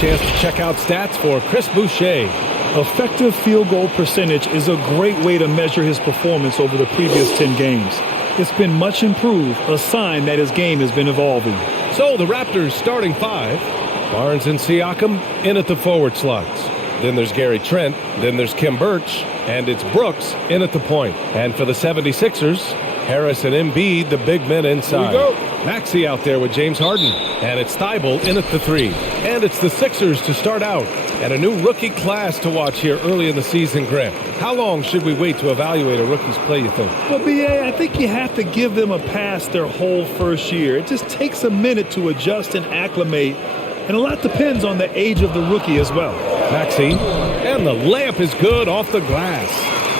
chance to check out stats for Chris Boucher. Effective field goal percentage is a great way to measure his performance over the previous 10 games. It's been much improved, a sign that his game has been evolving. So the Raptors starting five. Barnes and Siakam in at the forward slots. Then there's Gary Trent. Then there's Kim Birch. And it's Brooks in at the point. And for the 76ers, Harris and Embiid, the big men inside. Here we go. Maxey out there with James Harden. And it's Thibault in at the three. And it's the Sixers to start out. And a new rookie class to watch here early in the season, Grant. How long should we wait to evaluate a rookie's play, you think? Well, B.A., I think you have to give them a pass their whole first year. It just takes a minute to adjust and acclimate. And a lot depends on the age of the rookie as well. Maxey. And the layup is good off the glass.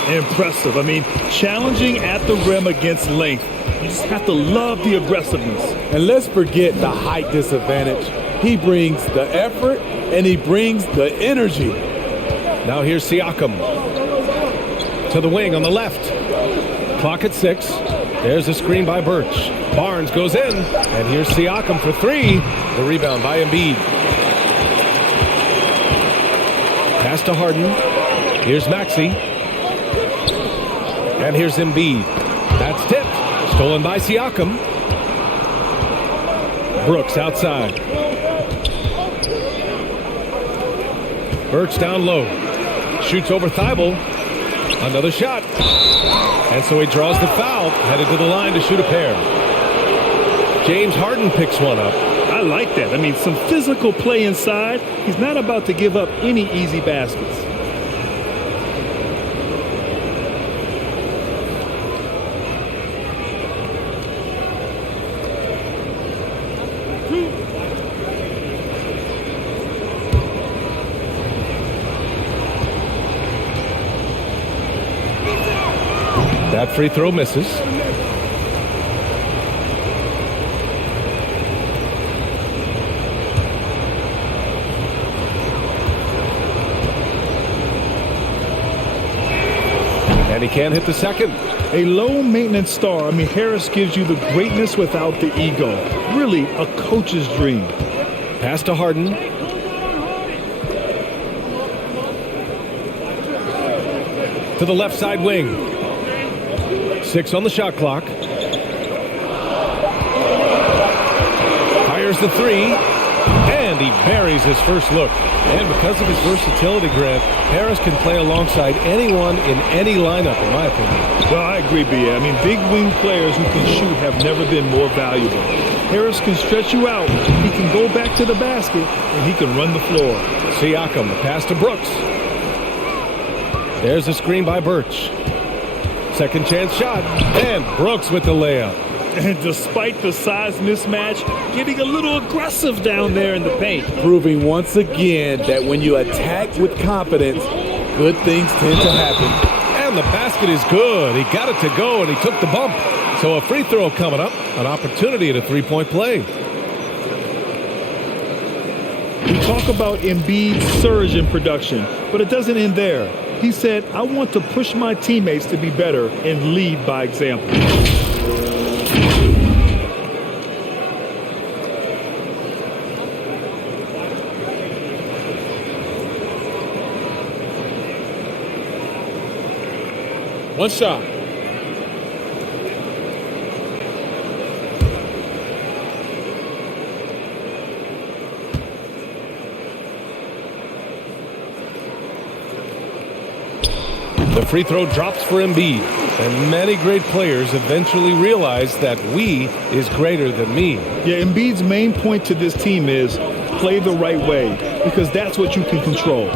Impressive. I mean, challenging at the rim against length. You just have to love the aggressiveness. And let's forget the height disadvantage. He brings the effort and he brings the energy. Now here's Siakam. To the wing on the left. Clock at 6. There's a screen by Birch. Barnes goes in. And here's Siakam for three. The rebound by Embiid. Pass to Harden. Here's Maxey. And here's Embiid. That's tipped. Stolen by Siakam. Brooks outside. Birch down low. Shoots over Thibault. Another shot. And so he draws the foul. Headed to the line to shoot a pair. James Harden picks one up. I like that. I mean, some physical play inside. He's not about to give up any easy baskets. That free throw misses. And he can't hit the second. A low-maintenance star. I mean, Harris gives you the greatness without the ego. Really a coach's dream. Pass to Harden. To the left side wing. 6 on the shot clock. Fires the three. And he buries his first look. And because of his versatility, Grant, Harris can play alongside anyone in any lineup, in my opinion. Well, I agree, B.A. I mean, big wing players who can shoot have never been more valuable. Harris can stretch you out. He can go back to the basket, and he can run the floor. Siakam, the pass to Brooks. There's a screen by Birch. Second chance shot. And Brooks with the layup. And despite the size mismatch, getting a little aggressive down there in the paint. Proving once again that when you attack with confidence, good things tend to happen. And the basket is good. He got it to go, and he took the bump. So a free throw coming up, an opportunity at a three-point play. We talk about Embiid's surge in production, but it doesn't end there. He said, I want to push my teammates to be better and lead by example. One shot. The free throw drops for Embiid. And many great players eventually realize that we is greater than me. Yeah, Embiid's main point to this team is play the right way, because that's what you can control.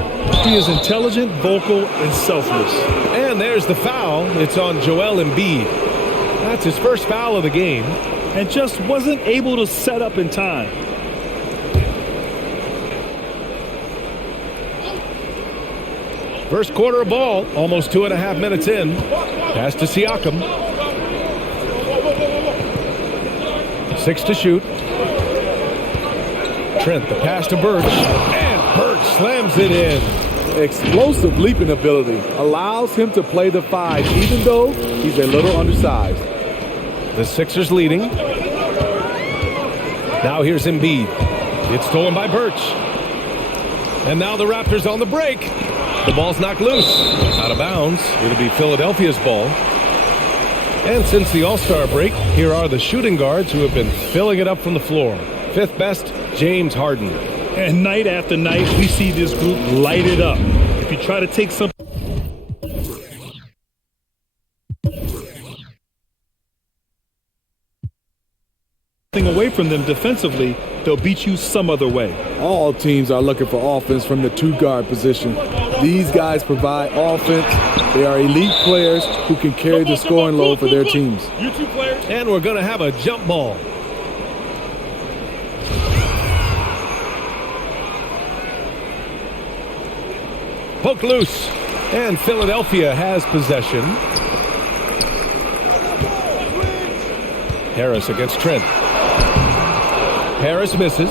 He is intelligent, vocal, and selfless. And there's the foul. It's on Joel Embiid. That's his first foul of the game. And just wasn't able to set up in time. First quarter of ball, almost 2.5 minutes in. Pass to Siakam. 6 to shoot. Trent, the pass to Birch. And Birch slams it in. Explosive leaping ability allows him to play the 5, even though he's a little undersized. The Sixers leading. Now here's Embiid. It's stolen by Birch. And now the Raptors on the break. The ball's knocked loose. Out of bounds. It'll be Philadelphia's ball. And since the All-Star break, here are the shooting guards who have been filling it up from the floor. Fifth best, James Harden. And night after night, we see this group light it up. If you try to take something away from them defensively, they'll beat you some other way. All teams are looking for offense from the two-guard position. These guys provide offense. They are elite players who can carry the scoring load for their teams. You two players. And we're going to have a jump ball. Poke loose. And Philadelphia has possession. Harris against Trent. Harris misses.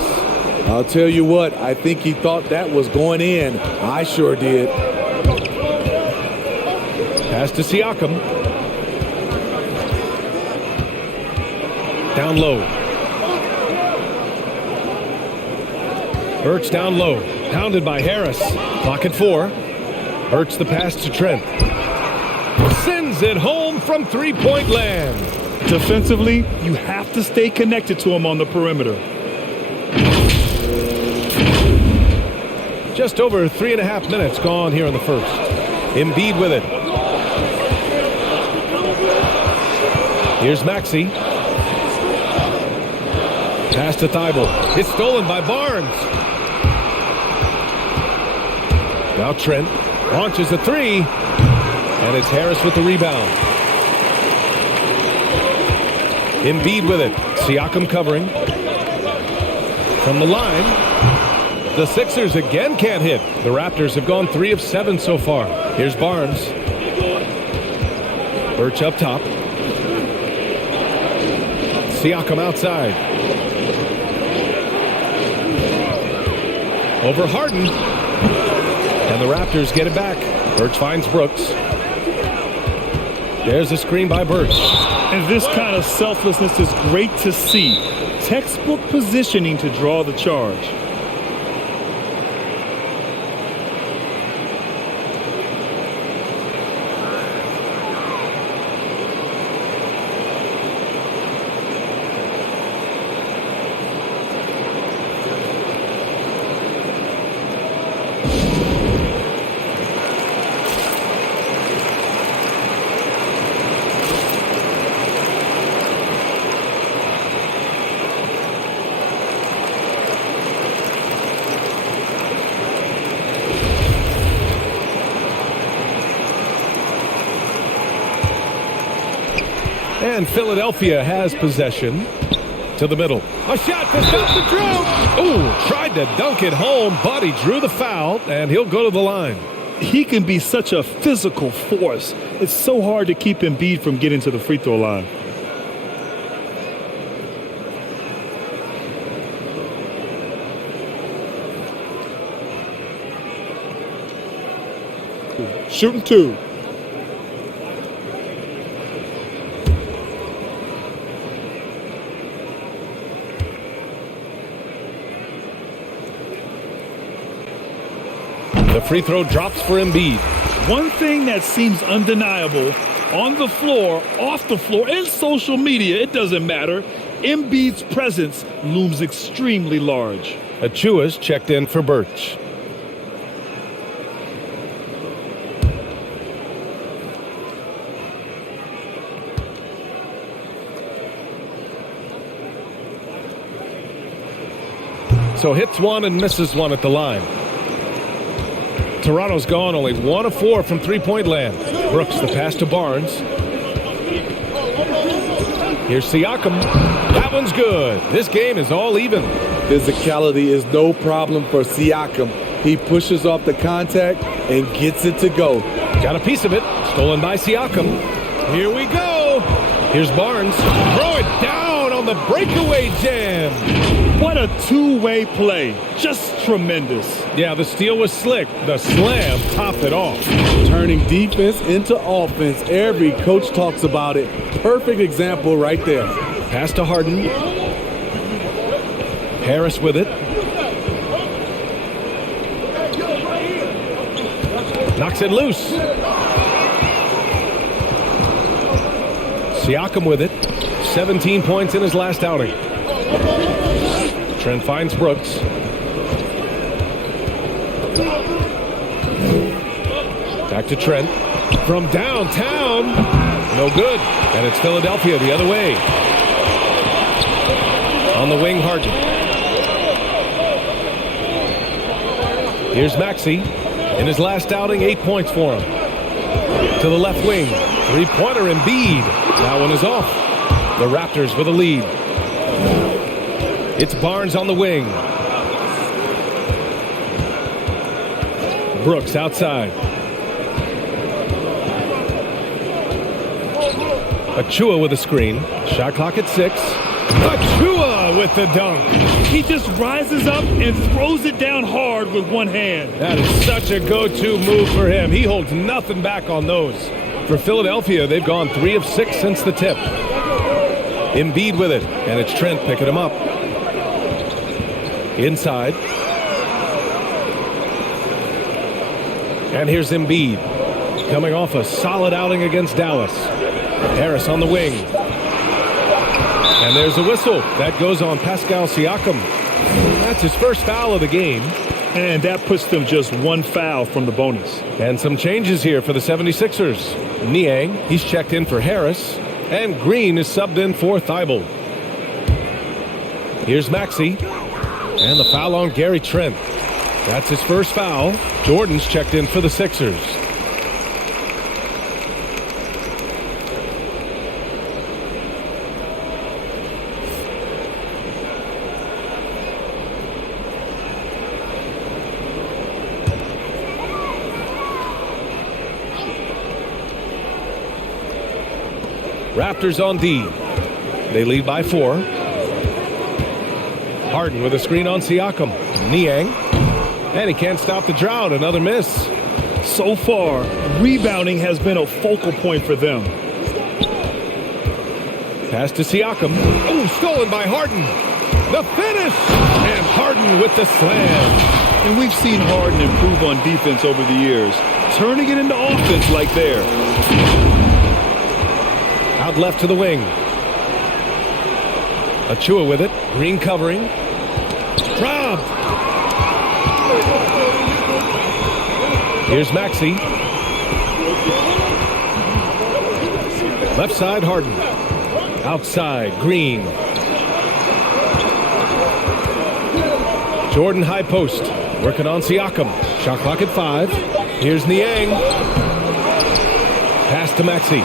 I'll tell you what, I think he thought that was going in. I sure did. Pass to Siakam. Down low. Birch down low. Pounded by Harris. Clock at 4. Birch the pass to Trent. Sends it home from three-point land. Defensively, you have to stay connected to him on the perimeter. Just over 3.5 minutes gone here in the first. Embiid with it. Here's Maxey. Pass to Thibault. It's stolen by Barnes. Now Trent launches a three. And it's Harris with the rebound. Embiid with it. Siakam covering. From the line. The Sixers again can't hit. The Raptors have gone 3 of 7 so far. Here's Barnes. Birch up top. Siakam outside. Over Harden. And the Raptors get it back. Birch finds Brooks. There's a screen by Birch. And this kind of selflessness is great to see. Textbook positioning to draw the charge. And Philadelphia has possession. To the middle. A shot to stop the drought. Ooh, tried to dunk it home, but he drew the foul, and he'll go to the line. He can be such a physical force. It's so hard to keep Embiid from getting to the free throw line. Shooting two. The free throw drops for Embiid. One thing that seems undeniable, on the floor, off the floor, and social media, it doesn't matter. Embiid's presence looms extremely large. Achua's checked in for Birch. So hits one and misses one at the line. Toronto's gone only 1 of 4 from three-point land. Brooks the pass to Barnes. Here's Siakam. That one's good. This game is all even. Physicality is no problem for Siakam. He pushes off the contact and gets it to go. Got a piece of it. Stolen by Siakam. Here we go. Here's Barnes. Throw it down on the breakaway jam. What a two-way play. Just tremendous. Yeah, the steal was slick. The slam topped it off. Turning defense into offense. Every coach talks about it. Perfect example right there. Pass to Harden. Harris with it. Knocks it loose. Siakam with it. 17 points in his last outing. Trent finds Brooks. Back to Trent. From downtown. No good. And it's Philadelphia the other way. On the wing, Harden. Here's Maxey. In his last outing, 8 points for him. To the left wing. Three-pointer, Embiid. That one is off. The Raptors with a lead. It's Barnes on the wing. Brooks outside. Achua with a screen. Shot clock at 6. Achua with the dunk. He just rises up and throws it down hard with one hand. That is such a go-to move for him. He holds nothing back on those. For Philadelphia, they've gone 3 of 6 since the tip. Embiid with it, and it's Trent picking him up. Inside. And here's Embiid, coming off a solid outing against Dallas. Harris on the wing. And there's a whistle. That goes on Pascal Siakam. That's his first foul of the game. And that puts them just one foul from the bonus. And some changes here for the 76ers. Niang, he's checked in for Harris. And Green is subbed in for Thibault. Here's Maxey. And the foul on Gary Trent. That's his first foul. Jordan's checked in for the Sixers. Raptors on D. They lead by 4. Harden with a screen on Siakam. Niang. And he can't stop the drought. Another miss. So far, rebounding has been a focal point for them. Pass to Siakam. Oh, stolen by Harden. The finish. And Harden with the slam. And we've seen Harden improve on defense over the years, turning it into offense like there. Out left to the wing. Achua with it. Green covering. Robbed. Here's Maxey. Left side, Harden. Outside, Green. Jordan high post. Working on Siakam. Shot clock at 5. Here's Niang. Pass to Maxey.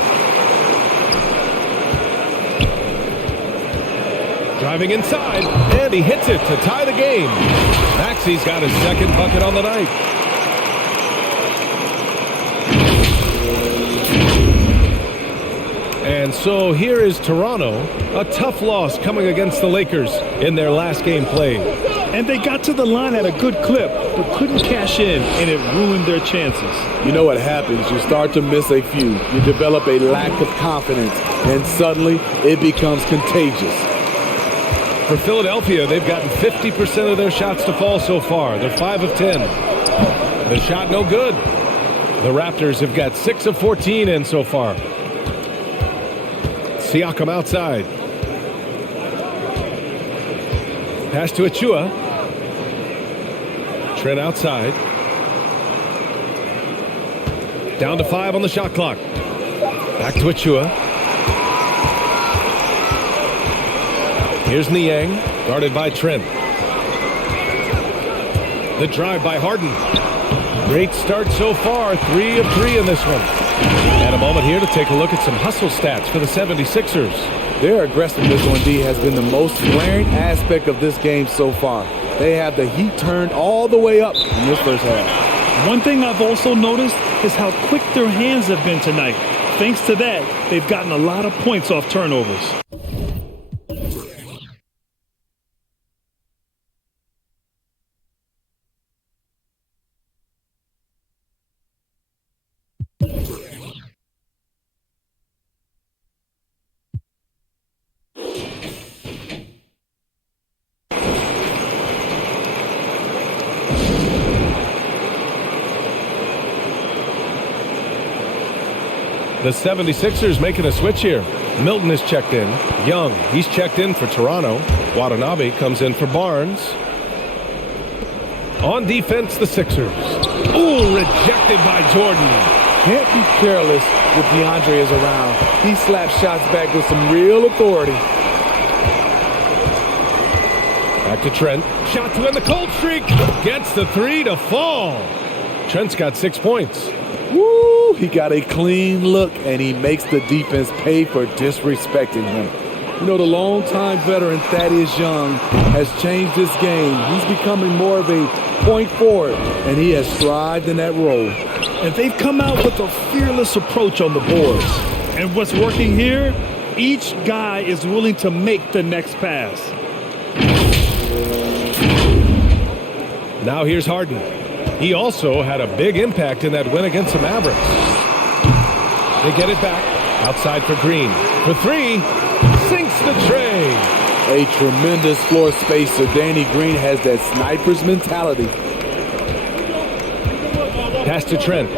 Driving inside, and he hits it to tie the game. Maxey's got his second bucket on the night. And so here is Toronto, a tough loss coming against the Lakers in their last game played. And they got to the line at a good clip, but couldn't cash in, and it ruined their chances. You know what happens? You start to miss a few. You develop a lack of confidence, and suddenly it becomes contagious. For Philadelphia, they've gotten 50% of their shots to fall so far. They're 5 of 10. The shot no good. The Raptors have got 6 of 14 in so far. Siakam outside. Pass to Achua. Trent outside. Down to 5 on the shot clock. Back to Achua. Here's Niang, guarded by Trent. The drive by Harden. Great start so far, 3 of 3 in this one. And a moment here to take a look at some hustle stats for the 76ers. Their aggressiveness on D has been the most glaring aspect of this game so far. They have the heat turned all the way up in this first half. One thing I've also noticed is how quick their hands have been tonight. Thanks to that, they've gotten a lot of points off turnovers. The 76ers making a switch here. Milton is checked in. Young, he's checked in for Toronto. Watanabe comes in for Barnes. On defense, the Sixers. Ooh, rejected by Jordan. Can't be careless with DeAndre is around. He slaps shots back with some real authority. Back to Trent. Shot to end the cold streak. Gets the three to fall. Trent's got 6 points. Woo! He got a clean look, and he makes the defense pay for disrespecting him. You know, the longtime veteran Thaddeus Young has changed this game. He's becoming more of a point forward, and he has thrived in that role. And they've come out with a fearless approach on the boards. And what's working here, each guy is willing to make the next pass. Now here's Harden. He also had a big impact in that win against the Mavericks. They get it back. Outside for Green. For three. Sinks the tray. A tremendous floor spacer. Danny Green has that sniper's mentality. Pass to Trent.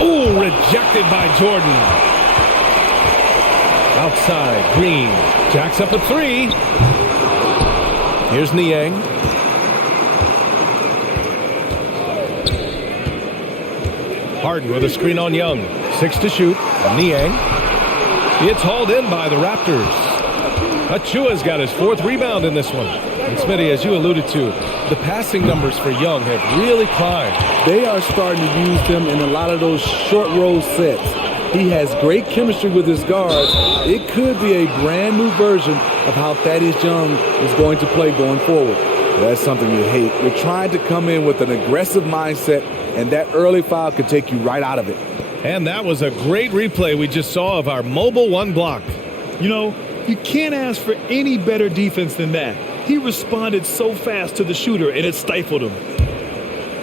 Ooh, rejected by Jordan. Outside, Green jacks up a three. Here's Niang. Harden with a screen on Young. 6 to shoot. Niang. It's hauled in by the Raptors. Achua's got his 4th rebound in this one. And Smitty, as you alluded to, the passing numbers for Young have really climbed. They are starting to use him in a lot of those short roll sets. He has great chemistry with his guards. It could be a brand new version of how Thaddeus Young is going to play going forward. That's something you hate. You're trying to come in with an aggressive mindset, and that early foul could take you right out of it. And that was a great replay we just saw of our mobile one block. You know, you can't ask for any better defense than that. He responded so fast to the shooter, and it stifled him.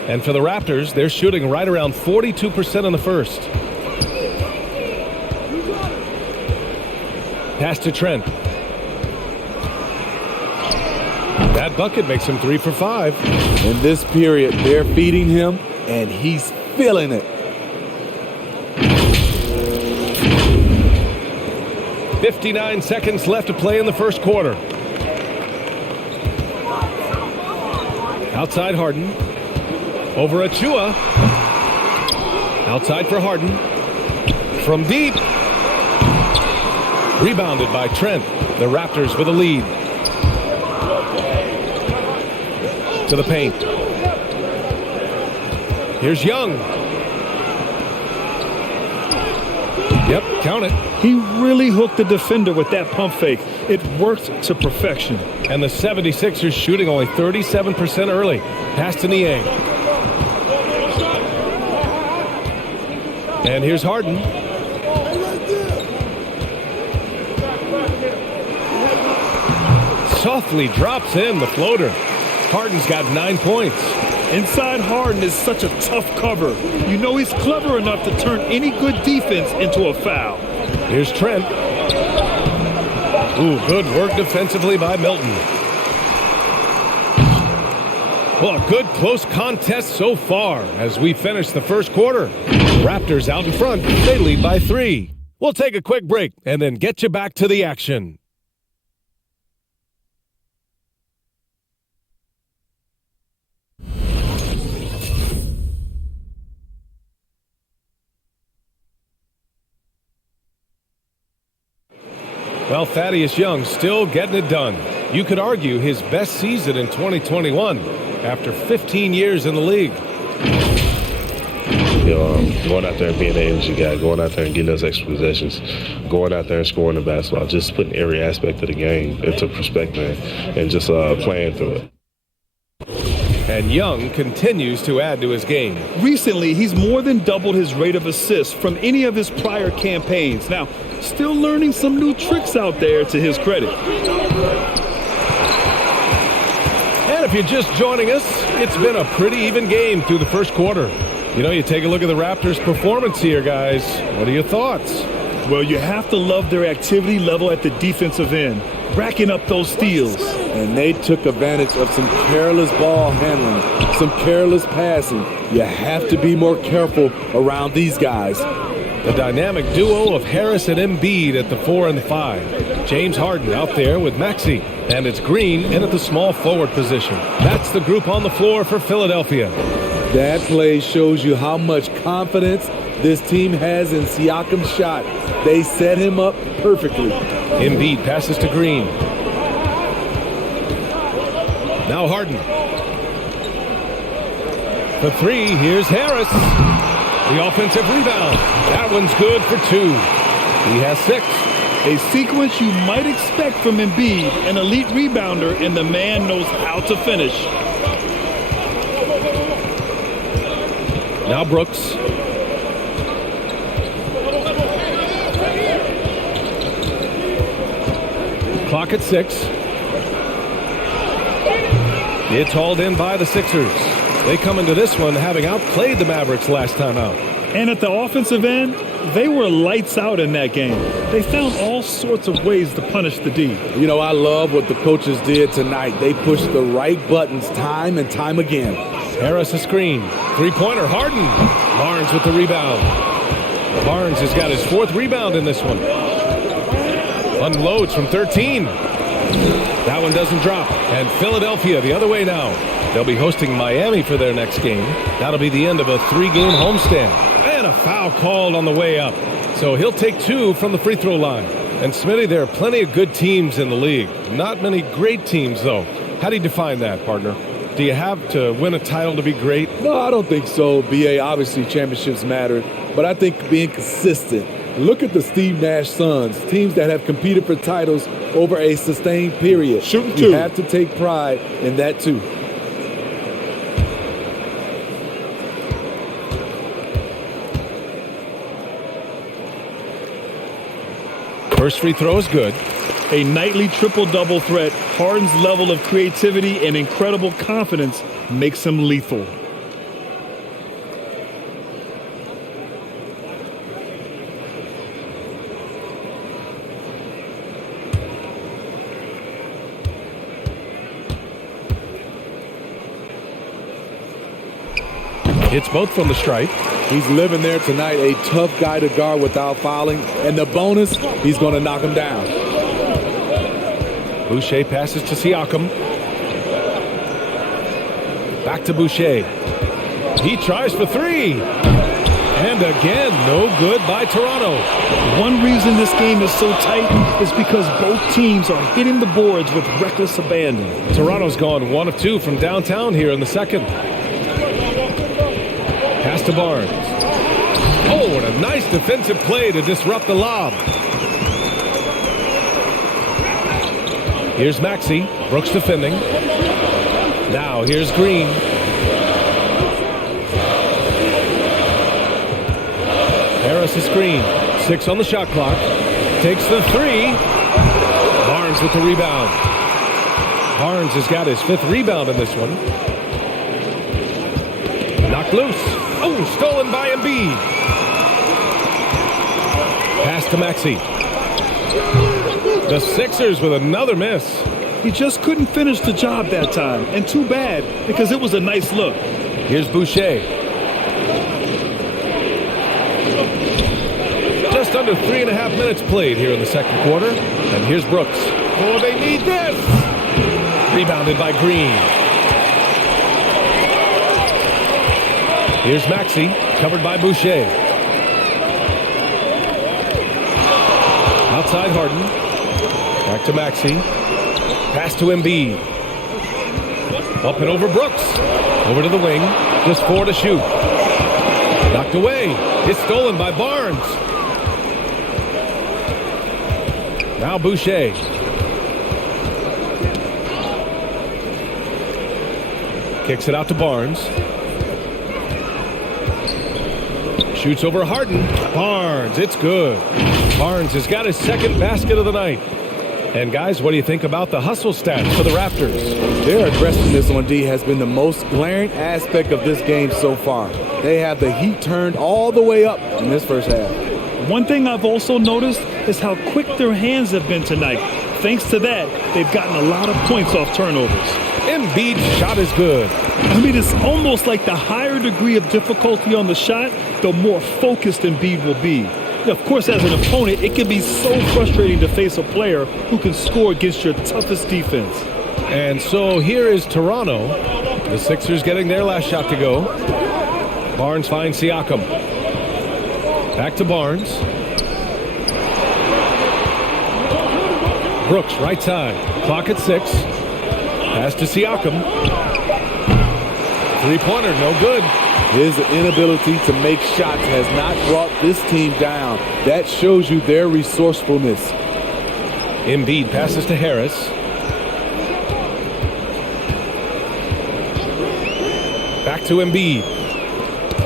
And for the Raptors, they're shooting right around 42% in the first. Pass to Trent. That bucket makes him 3 for 5. In this period, they're feeding him, and he's feeling it. 59 seconds left to play in the first quarter. Outside Harden. Over Achua. Outside for Harden. From deep. Rebounded by Trent. The Raptors with a lead. To the paint. Here's Young. Yep, count it. He really hooked the defender with that pump fake. It worked to perfection. And the 76ers shooting only 37% early. Pass to Niang. And here's Harden. Softly drops in the floater. Harden's got 9 points. Inside Harden is such a tough cover. You know he's clever enough to turn any good defense into a foul. Here's Trent. Ooh, good work defensively by Milton. Well, a good close contest so far as we finish the first quarter. Raptors out in front. They lead by 3. We'll take a quick break and then get you back to the action. Well, Thaddeus Young still getting it done. You could argue his best season in 2021 after 15 years in the league. Going out there and being the energy guy, going out there and getting those extra possessions, going out there and scoring the basketball, just putting every aspect of the game into perspective and just playing through it. And Young continues to add to his game. Recently, he's more than doubled his rate of assists from any of his prior campaigns. Now, still learning some new tricks out there to his credit. And if you're just joining us, it's been a pretty even game through the first quarter. You know, you take a look at the Raptors' performance here, guys. What are your thoughts? Well, you have to love their activity level at the defensive end. racking up those steals. And they took advantage of some careless ball handling, some careless passing. You have to be more careful around these guys. The dynamic duo of Harris and Embiid at the 4 and 5. James Harden out there with Maxey. And it's Green in at the small forward position. That's the group on the floor for Philadelphia. That play shows you how much confidence this team has in Siakam's shot. They set him up perfectly. Embiid passes to Green. Now Harden. For 3, here's Harris. The offensive rebound. That one's good for 2. He has 6. A sequence you might expect from Embiid, an elite rebounder, and the man knows how to finish. Now Brooks. Clock at 6. It's hauled in by the Sixers. They come into this one having outplayed the Mavericks last time out. And at the offensive end, they were lights out in that game. They found all sorts of ways to punish the D. You know, I love what the coaches did tonight. They pushed the right buttons time and time again. Harris a screen. Three-pointer, Harden. Barnes with the rebound. Barnes has got his 4th rebound in this one. Unloads from 13. That one doesn't drop. And Philadelphia the other way now. They'll be hosting Miami for their next game. That'll be the end of a 3-game homestand. And a foul called on the way up. So he'll take 2 from the free throw line. And Smitty, there are plenty of good teams in the league. Not many great teams, though. How do you define that, partner? Do you have to win a title to be great? No, I don't think so. BA, obviously championships matter. But I think being consistent. Look at the Steve Nash Suns, teams that have competed for titles over a sustained period. Shooting 2. You have to take pride in that, too. First free throw is good. A nightly triple-double threat, Harden's level of creativity and incredible confidence makes him lethal. Hits both from the stripe. He's living there tonight, a tough guy to guard without fouling. And the bonus, he's going to knock him down. Boucher passes to Siakam. Back to Boucher. He tries for 3. And again, no good by Toronto. One reason this game is so tight is because both teams are hitting the boards with reckless abandon. Toronto's gone 1 of 2 from downtown here in the second. Pass to Barnes. Oh, and a nice defensive play to disrupt the lob. Here's Maxey. Brooks defending. Now here's Green. Harris a screen. 6 on the shot clock. Takes the 3. Barnes with the rebound. Barnes has got his 5th rebound in this one. Knocked loose. Oh, stolen by Embiid. Pass to Maxey. The Sixers with another miss. He just couldn't finish the job that time. And too bad, because it was a nice look. Here's Boucher. Just under 3.5 minutes played here in the second quarter. And here's Brooks. Oh, they need this. Rebounded by Green. Here's Maxey, covered by Boucher. Outside Harden. Back to Maxey. Pass to Embiid. Up and over Brooks. Over to the wing. Just 4 to shoot. Knocked away. It's stolen by Barnes. Now Boucher. Kicks it out to Barnes. Shoots over Harden. Barnes, it's good. Barnes has got his 2nd basket of the night. And guys, what do you think about the hustle stats for the Raptors? Their aggressiveness on D has been the most glaring aspect of this game so far. They have the heat turned all the way up in this first half. One thing I've also noticed is how quick their hands have been tonight. thanks to that, they've gotten a lot of points off turnovers. Embiid's shot is good. I mean, it's almost like the higher degree of difficulty on the shot, the more focused Embiid will be. Of course, as an opponent, it can be so frustrating to face a player who can score against your toughest defense. And so here is Toronto. The Sixers getting their last shot to go. Barnes finds Siakam. Back to Barnes. Brooks, right side. Clock at 6. Pass to Siakam. Three-pointer, no good. His inability to make shots has not brought this team down. That shows you their resourcefulness. Embiid passes to Harris. Back to Embiid.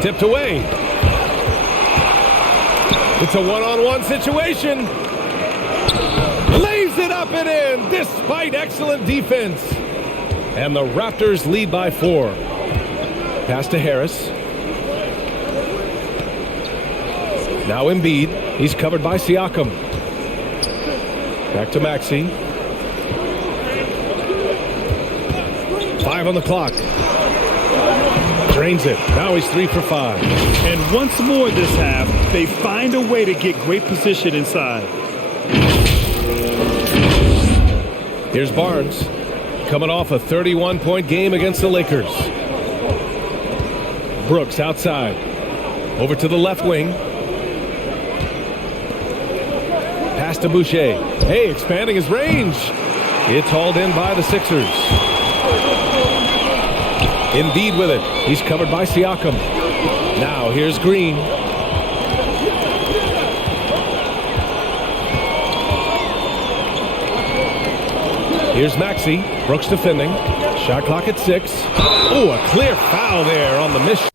Tipped away. It's a one-on-one situation. Lays it up and in despite excellent defense. And the Raptors lead by 4. Pass to Harris. Now Embiid. He's covered by Siakam. Back to Maxey. 5 on the clock. Drains it. Now he's 3 for 5. And once more this half, they find a way to get great position inside. Here's Barnes, coming off a 31-point game against the Lakers. Brooks outside. Over to the left wing. Pass to Boucher. Hey, expanding his range. It's hauled in by the Sixers. Embiid with it. He's covered by Siakam. Now here's Green. Here's Maxey. Brooks defending. Shot clock at 6. Oh, a clear foul there on the miss.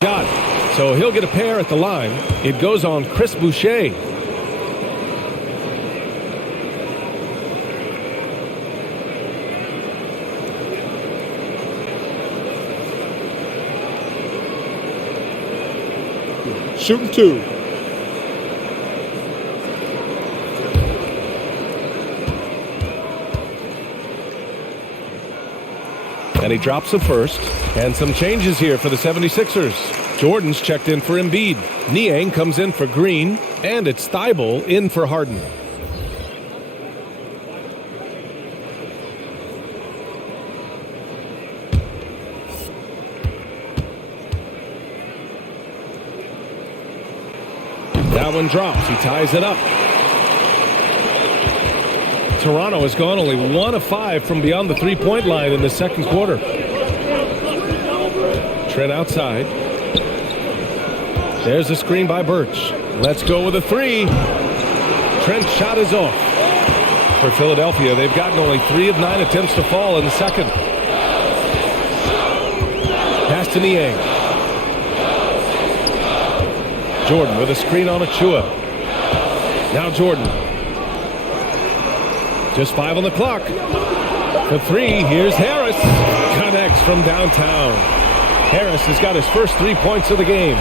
Got it. So he'll get a pair at the line. It goes on Chris Boucher. Shooting 2. And he drops the first. And some changes here for the 76ers. Jordan's checked in for Embiid. Niang comes in for Green. And it's Thibault in for Harden. That one drops. He ties it up. Toronto has gone only 1 of 5 from beyond the three-point line in the second quarter. Trent outside. There's a screen by Birch. Let's go with a 3. Trent's shot is off. For Philadelphia, they've gotten only 3 of 9 attempts to fall in the second. Pass to Niang. Jordan with a screen on Achua. Now Jordan. Just 5 on the clock. For 3, here's Harris. Connects from downtown. Harris has got his first 3 points of the game.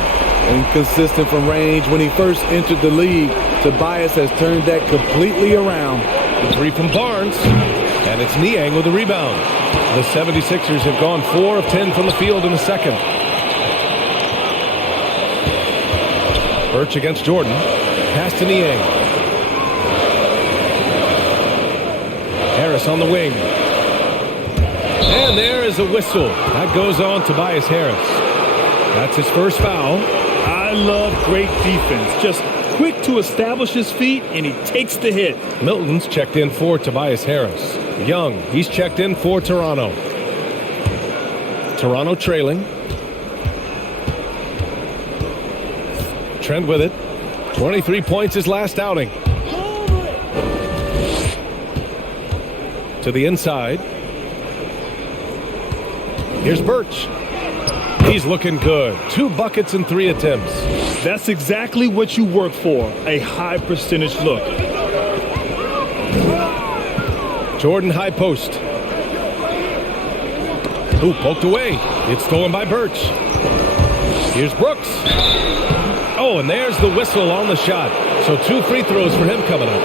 Inconsistent from range when he first entered the league. Tobias has turned that completely around. The 3 from Barnes. And it's Niang with the rebound. The 76ers have gone 4 of 10 from the field in the second. Birch against Jordan. Pass to Niang. Harris on the wing. And there is a whistle. That goes on Tobias Harris. That's his first foul. I love great defense. Just quick to establish his feet, and he takes the hit. Milton's checked in for Tobias Harris. Young, he's checked in for Toronto. Toronto trailing. Trent with it. 23 points his last outing. To the inside. Here's Birch. He's looking good. 2 buckets and 3 attempts. That's exactly what you work for, a high percentage look. Jordan high post. Ooh, poked away. It's stolen by Birch. Here's Brooks. Oh, and there's the whistle on the shot. So 2 free throws for him coming up.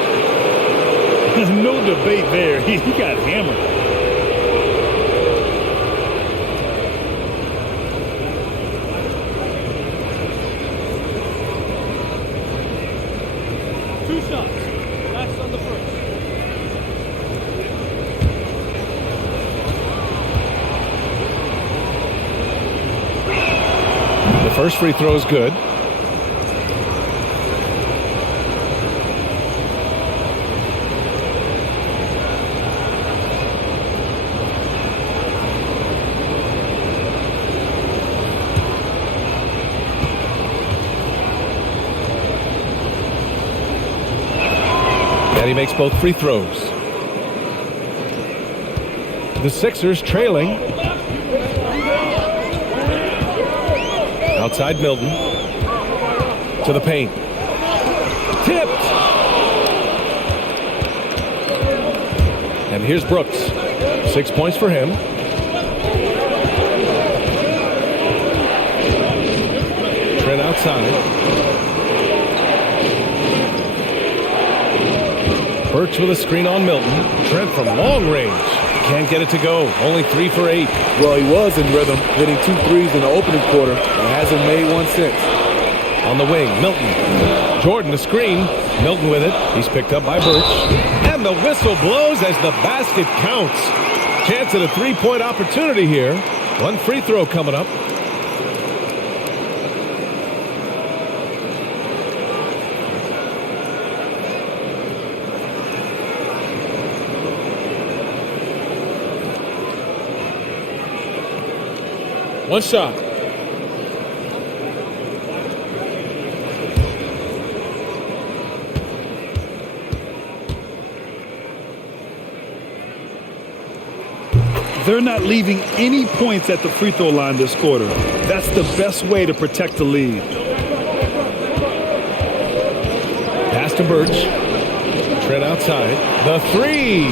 No debate there. He got hammered. Two shots. That's on the first. The first free throw is good. And he makes both free throws. The Sixers trailing. Outside Milton. To the paint. Tipped. And here's Brooks. 6 points for him. Trent outside. Birch with a screen on Milton. Trent from long range. Can't get it to go. Only 3 for 8. Well, he was in rhythm, hitting 2 threes in the opening quarter and hasn't made one since. On the wing, Milton. Jordan the screen. Milton with it. He's picked up by Birch. And the whistle blows as the basket counts. Chance at a 3-point opportunity here. 1 free throw coming up. One shot. They're not leaving any points at the free throw line this quarter. That's the best way to protect the lead. Pass to Birch. Trent outside. The 3.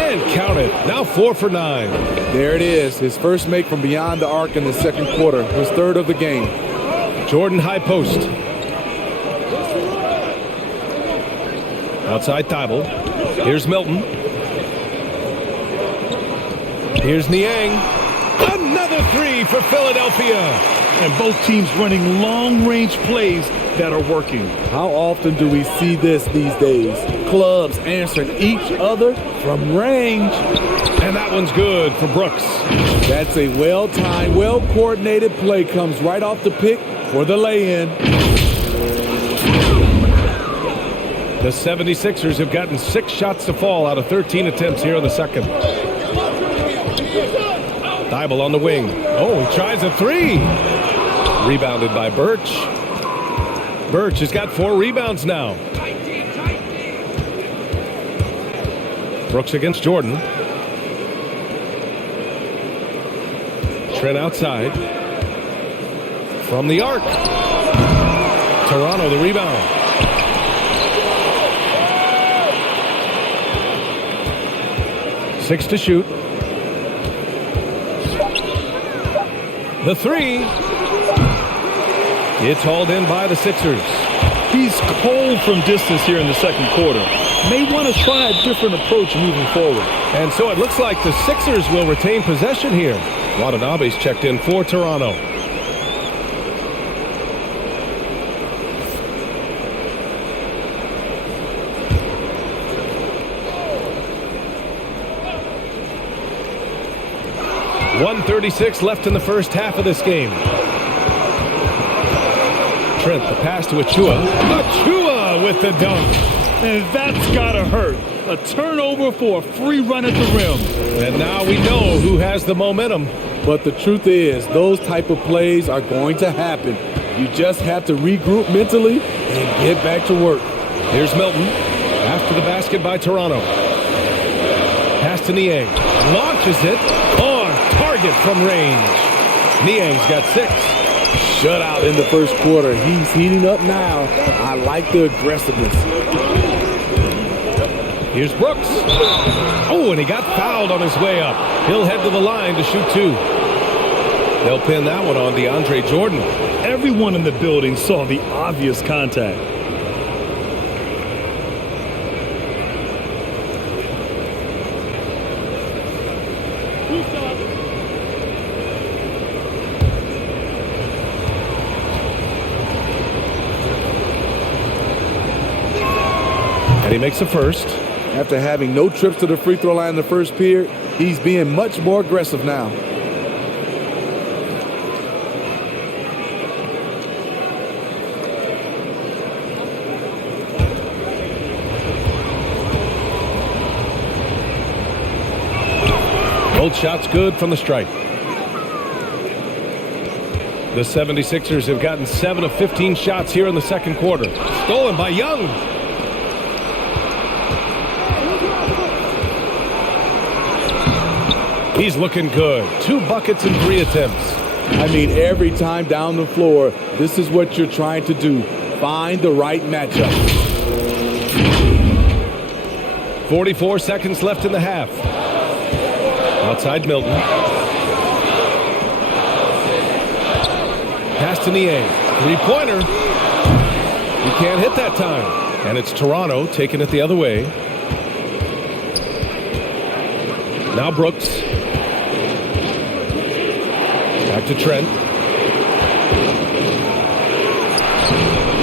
And count it. Now 4 for 9. There it is. His first make from beyond the arc in the second quarter. His third of the game. Jordan high post. Outside Thibault. Here's Milton. Here's Niang. Another 3 for Philadelphia. And both teams running long-range plays that are working. How often do we see this these days? Clubs answering each other from range. And that one's good for Brooks. That's a well-timed, well-coordinated play. Comes right off the pick for the lay-in. The 76ers have gotten 6 shots to fall out of 13 attempts here in the second. Thibault on the wing. Oh, he tries a 3. Rebounded by Birch. Birch has got 4 rebounds now. Brooks against Jordan. Trent outside. From the arc. Toronto the rebound. Six to shoot. The 3. It's hauled in by the Sixers. He's cold from distance here in the second quarter. May want to try a different approach moving forward. And so it looks like the Sixers will retain possession here. Watanabe's checked in for Toronto. .136 left in the first half of this game. Trent, the pass to Achua. Achua with the dunk. And that's gotta hurt. A turnover for a free run at the rim. And now we know who has the momentum. But the truth is, those type of plays are going to happen. You just have to regroup mentally and get back to work. Here's Milton. After the basket by Toronto. Pass to Niang. Launches it on target from range. Niang's got 6. shutout in the first quarter. He's heating up now. I like the aggressiveness. Here's Brooks. Oh, and he got fouled on his way up. He'll head to the line to shoot two. They'll pin that one on DeAndre Jordan. Everyone in the building saw the obvious contact. And he makes the first. After having no trips to the free throw line in the first period, he's being much more aggressive now. Both shots good from the stripe. The 76ers have gotten 7 of 15 shots here in the second quarter. Stolen by Young. He's looking good. 2 buckets in 3 attempts. I mean, every time down the floor, this is what you're trying to do. Find the right matchup. 44 seconds left in the half. Outside Milton. Pass to Nie. Three-pointer. He can't hit that time. And it's Toronto taking it the other way. Now Brooks. Back to Trent.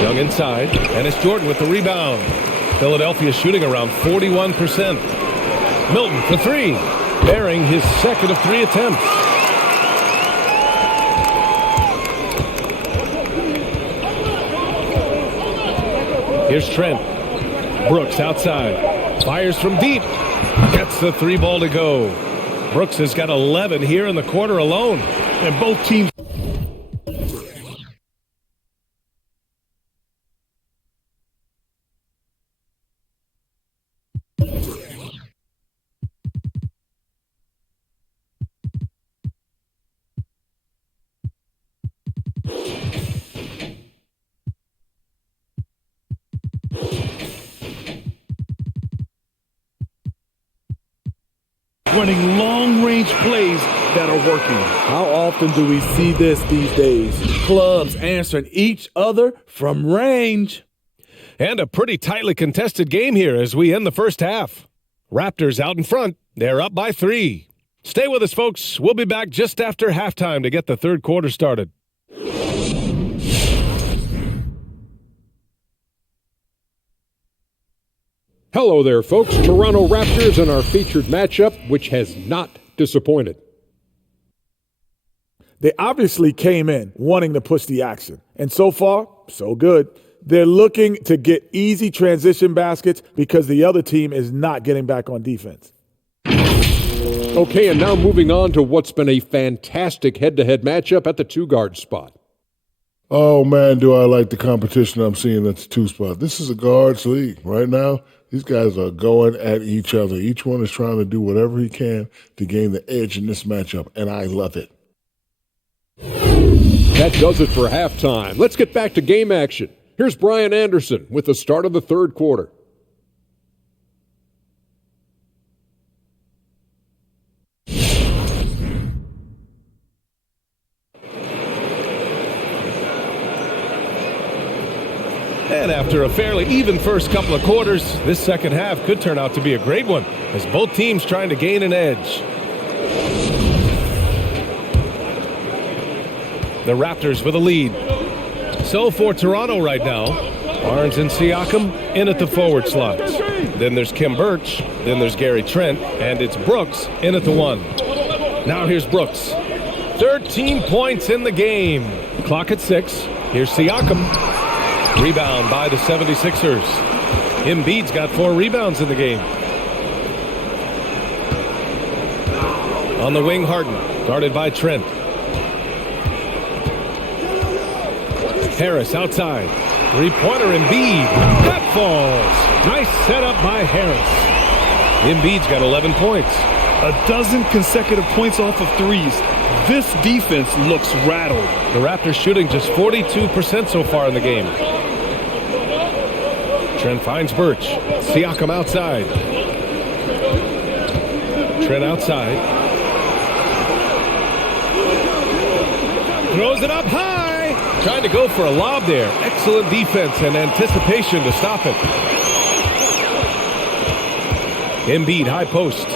Young inside. And it's Jordan with the rebound. Philadelphia shooting around 41%. Milton for 3. Bearing his second of 3 attempts. Here's Trent. Brooks outside. Fires from deep. Gets the 3 ball to go. Brooks has got 11 here in the quarter alone. And both teams. Running long-range plays that are working. How often do we see this these days? Clubs answering each other from range. And a pretty tightly contested game here as we end the first half. Raptors out in front. They're up by 3. Stay with us, folks. We'll be back just after halftime to get the third quarter started. Hello there, folks. Toronto Raptors in our featured matchup, which has not disappointed. They obviously came in wanting to push the action. And so far, so good. They're looking to get easy transition baskets because the other team is not getting back on defense. Okay, and now moving on to what's been a fantastic head-to-head matchup at the 2-guard spot. Oh, man, do I like the competition I'm seeing at the 2 spot. This is a guards league. Right now, these guys are going at each other. Each one is trying to do whatever he can to gain the edge in this matchup, and I love it. That does it for halftime. Let's get back to game action. Here's Brian Anderson with the start of the third quarter. And after a fairly even first couple of quarters, this second half could turn out to be a great one as both teams trying to gain an edge. The Raptors with a lead. So for Toronto right now, Barnes and Siakam in at the forward slots. Then there's Kim Birch, then there's Gary Trent, and it's Brooks in at the 1. Now here's Brooks. 13 points in the game. Clock at 6. Here's Siakam. Rebound by the 76ers. Embiid's got 4 rebounds in the game. On the wing, Harden, guarded by Trent. Harris outside. Three-pointer Embiid. That falls. Nice setup by Harris. Embiid's got 11 points. A dozen consecutive points off of threes. This defense looks rattled. The Raptors shooting just 42% so far in the game. Trent finds Birch. Siakam outside. Trent outside. Throws it up high. Trying to go for a lob there. Excellent defense and anticipation to stop it. Embiid, high post.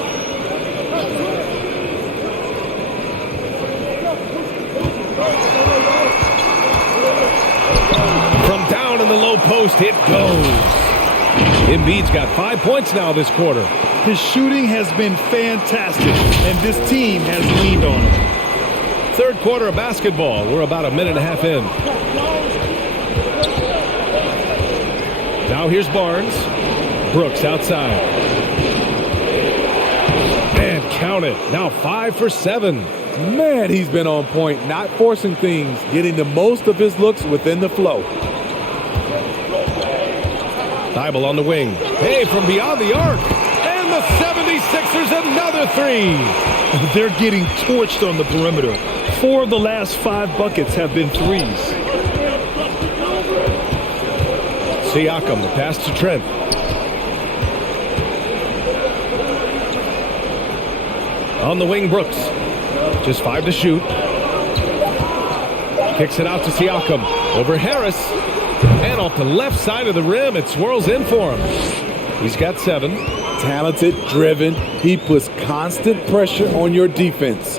From down in the low post, it goes. Embiid's got 5 points now this quarter. His shooting has been fantastic, and this team has leaned on him. Third quarter of basketball. We're about a minute and a half in. Now here's Barnes. Brooks outside. And count it. Now 5 for 7. Man, he's been on point, not forcing things, getting the most of his looks within the flow. Thibault on the wing. Hey, from beyond the arc. And the 76ers another three. They're getting torched on the perimeter. 4 of the last 5 buckets have been threes. Siakam, the pass to Trent. On the wing, Brooks. Just 5 to shoot. Kicks it out to Siakam. Over Harris. And off the left side of the rim, it swirls in for him. He's got 7. Talented, driven. He puts constant pressure on your defense.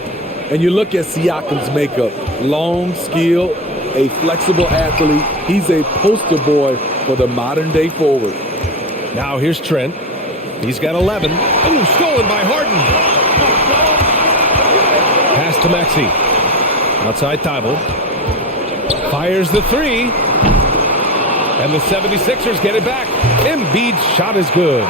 And you look at Siakam's makeup. Long, skilled, a flexible athlete. He's a poster boy for the modern-day forward. Now here's Trent. He's got 11. Ooh, stolen by Harden. Pass to Maxey. Outside Thibault. Fires the 3. And the 76ers get it back. Embiid's shot is good.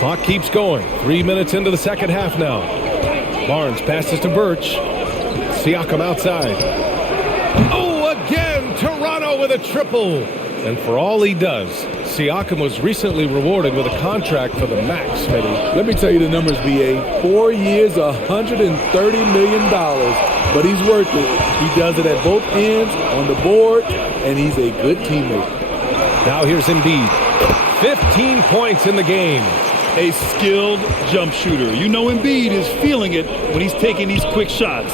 Clock keeps going. 3 minutes into the second half now. Barnes passes to Birch. Siakam outside. Oh, again, Toronto with a triple. And for all he does, Siakam was recently rewarded with a contract for the max, Smitty. Let me tell you the numbers, B.A. 4 years, $130 million. But he's worth it. He does it at both ends, on the board, and he's a good teammate. Now here's Embiid. 15 points in the game. A skilled jump shooter. You know Embiid is feeling it when he's taking these quick shots.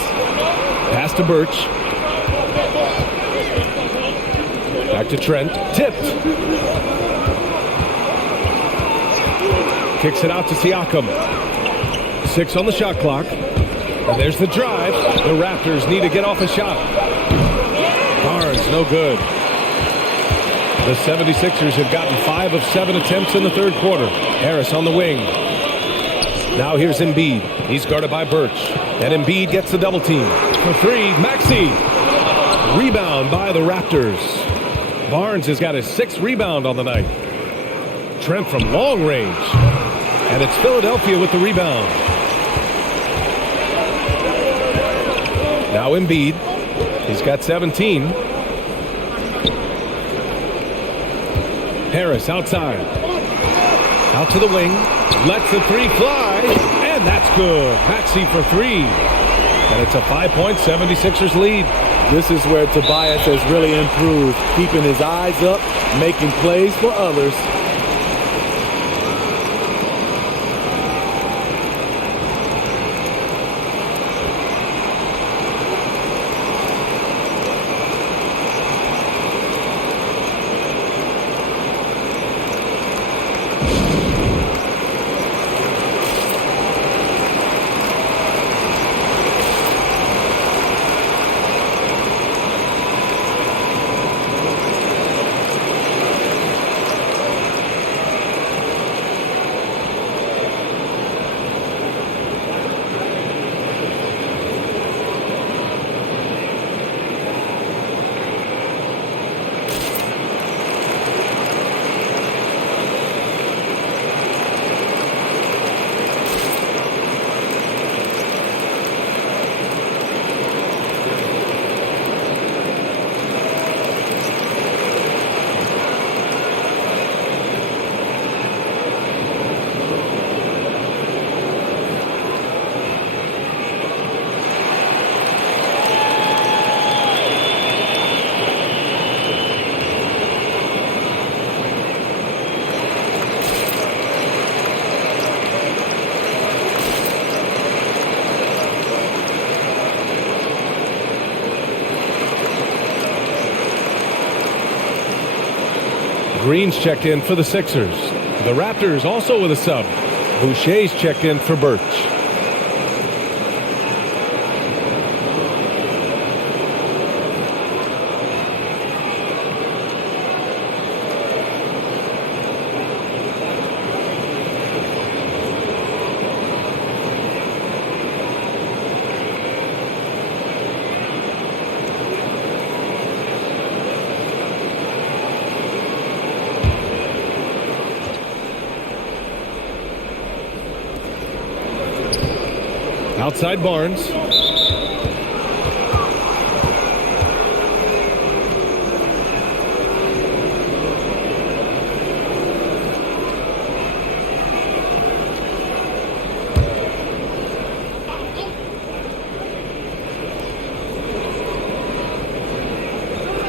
Pass to Birch. Back to Trent. Tipped. Kicks it out to Siakam. 6 on the shot clock. And there's the drive. The Raptors need to get off a shot. Barnes, no good. The 76ers have gotten 5 of 7 attempts in the third quarter. Harris on the wing. Now here's Embiid. He's guarded by Birch. And Embiid gets the double team. For 3, Maxey. Rebound by the Raptors. Barnes has got his 6th rebound on the night. Trent from long range. And it's Philadelphia with the rebound. Now Embiid. He's got 17. Harris outside. Out to the wing. Lets the 3 fly. And that's good. Maxey for 3. And it's a 5-point 76ers lead. This is where Tobias has really improved, keeping his eyes up, making plays for others. Green's checked in for the Sixers. The Raptors also with a sub. Boucher's checked in for Birch. Outside Barnes.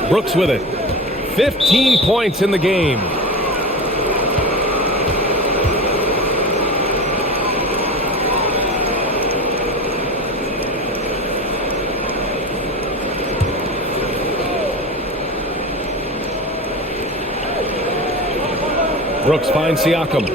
Brooks with it. 15 points in the game. Brooks finds Siakam.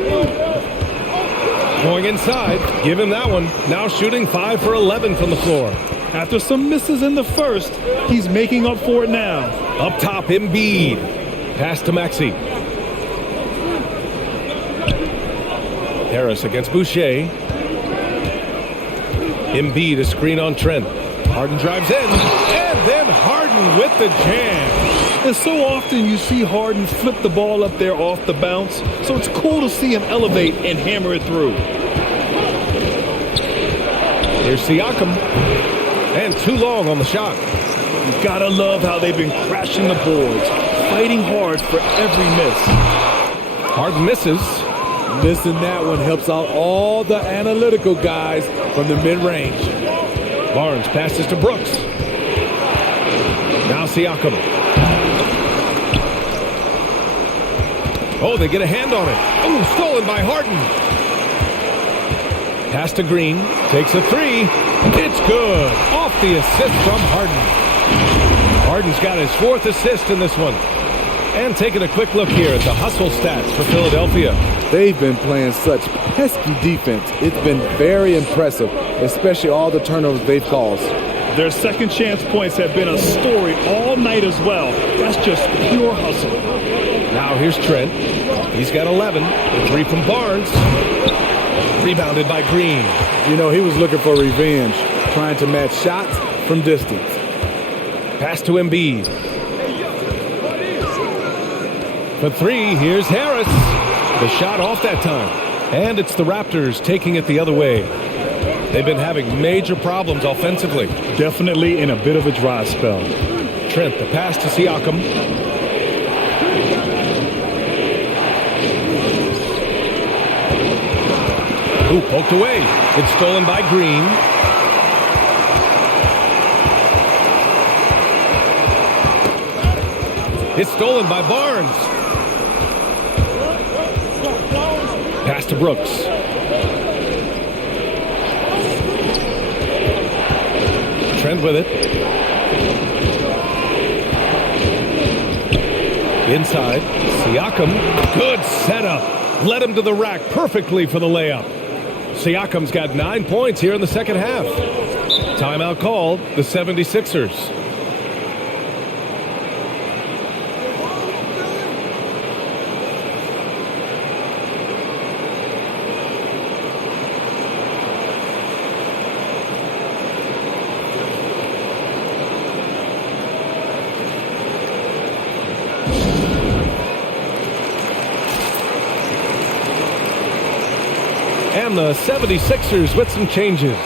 Going inside. Give him that one. Now shooting 5 for 11 from the floor. After some misses in the first, he's making up for it now. Up top, Embiid. Pass to Maxey. Harris against Boucher. Embiid, a screen on Trent. Harden drives in. And then Harden with the jam. And so often you see Harden flip the ball up there off the bounce, so it's cool to see him elevate and hammer it through. Here's Siakam. And too long on the shot. You gotta love how they've been crashing the boards, fighting hard for every miss. Harden misses. Missing that one helps out all the analytical guys from the mid-range. Barnes passes to Brooks. Now Siakam. Oh, they get a hand on it. Oh, stolen by Harden. Pass to Green. Takes a three. It's good. Off the assist from Harden. Harden's got his 4th assist in this one. And taking a quick look here at the hustle stats for Philadelphia. They've been playing such pesky defense. It's been very impressive, especially all the turnovers they've caused. Their second chance points have been a story all night as well. That's just pure hustle. Now here's Trent. He's got 11. A 3 from Barnes. Rebounded by Green. You know, he was looking for revenge, trying to match shots from distance. Pass to Embiid. For 3, here's Harris. The shot off that time. And it's the Raptors taking it the other way. They've been having major problems offensively. Definitely in a bit of a dry spell. Trent, the pass to Siakam. Ooh, poked away. It's stolen by Green. It's stolen by Barnes. Pass to Brooks. Trent with it. Inside. Siakam. Good setup. Led him to the rack perfectly for the layup. Siakam's got 9 points here in the second half. Timeout called, the 76ers. And the 76ers with some changes.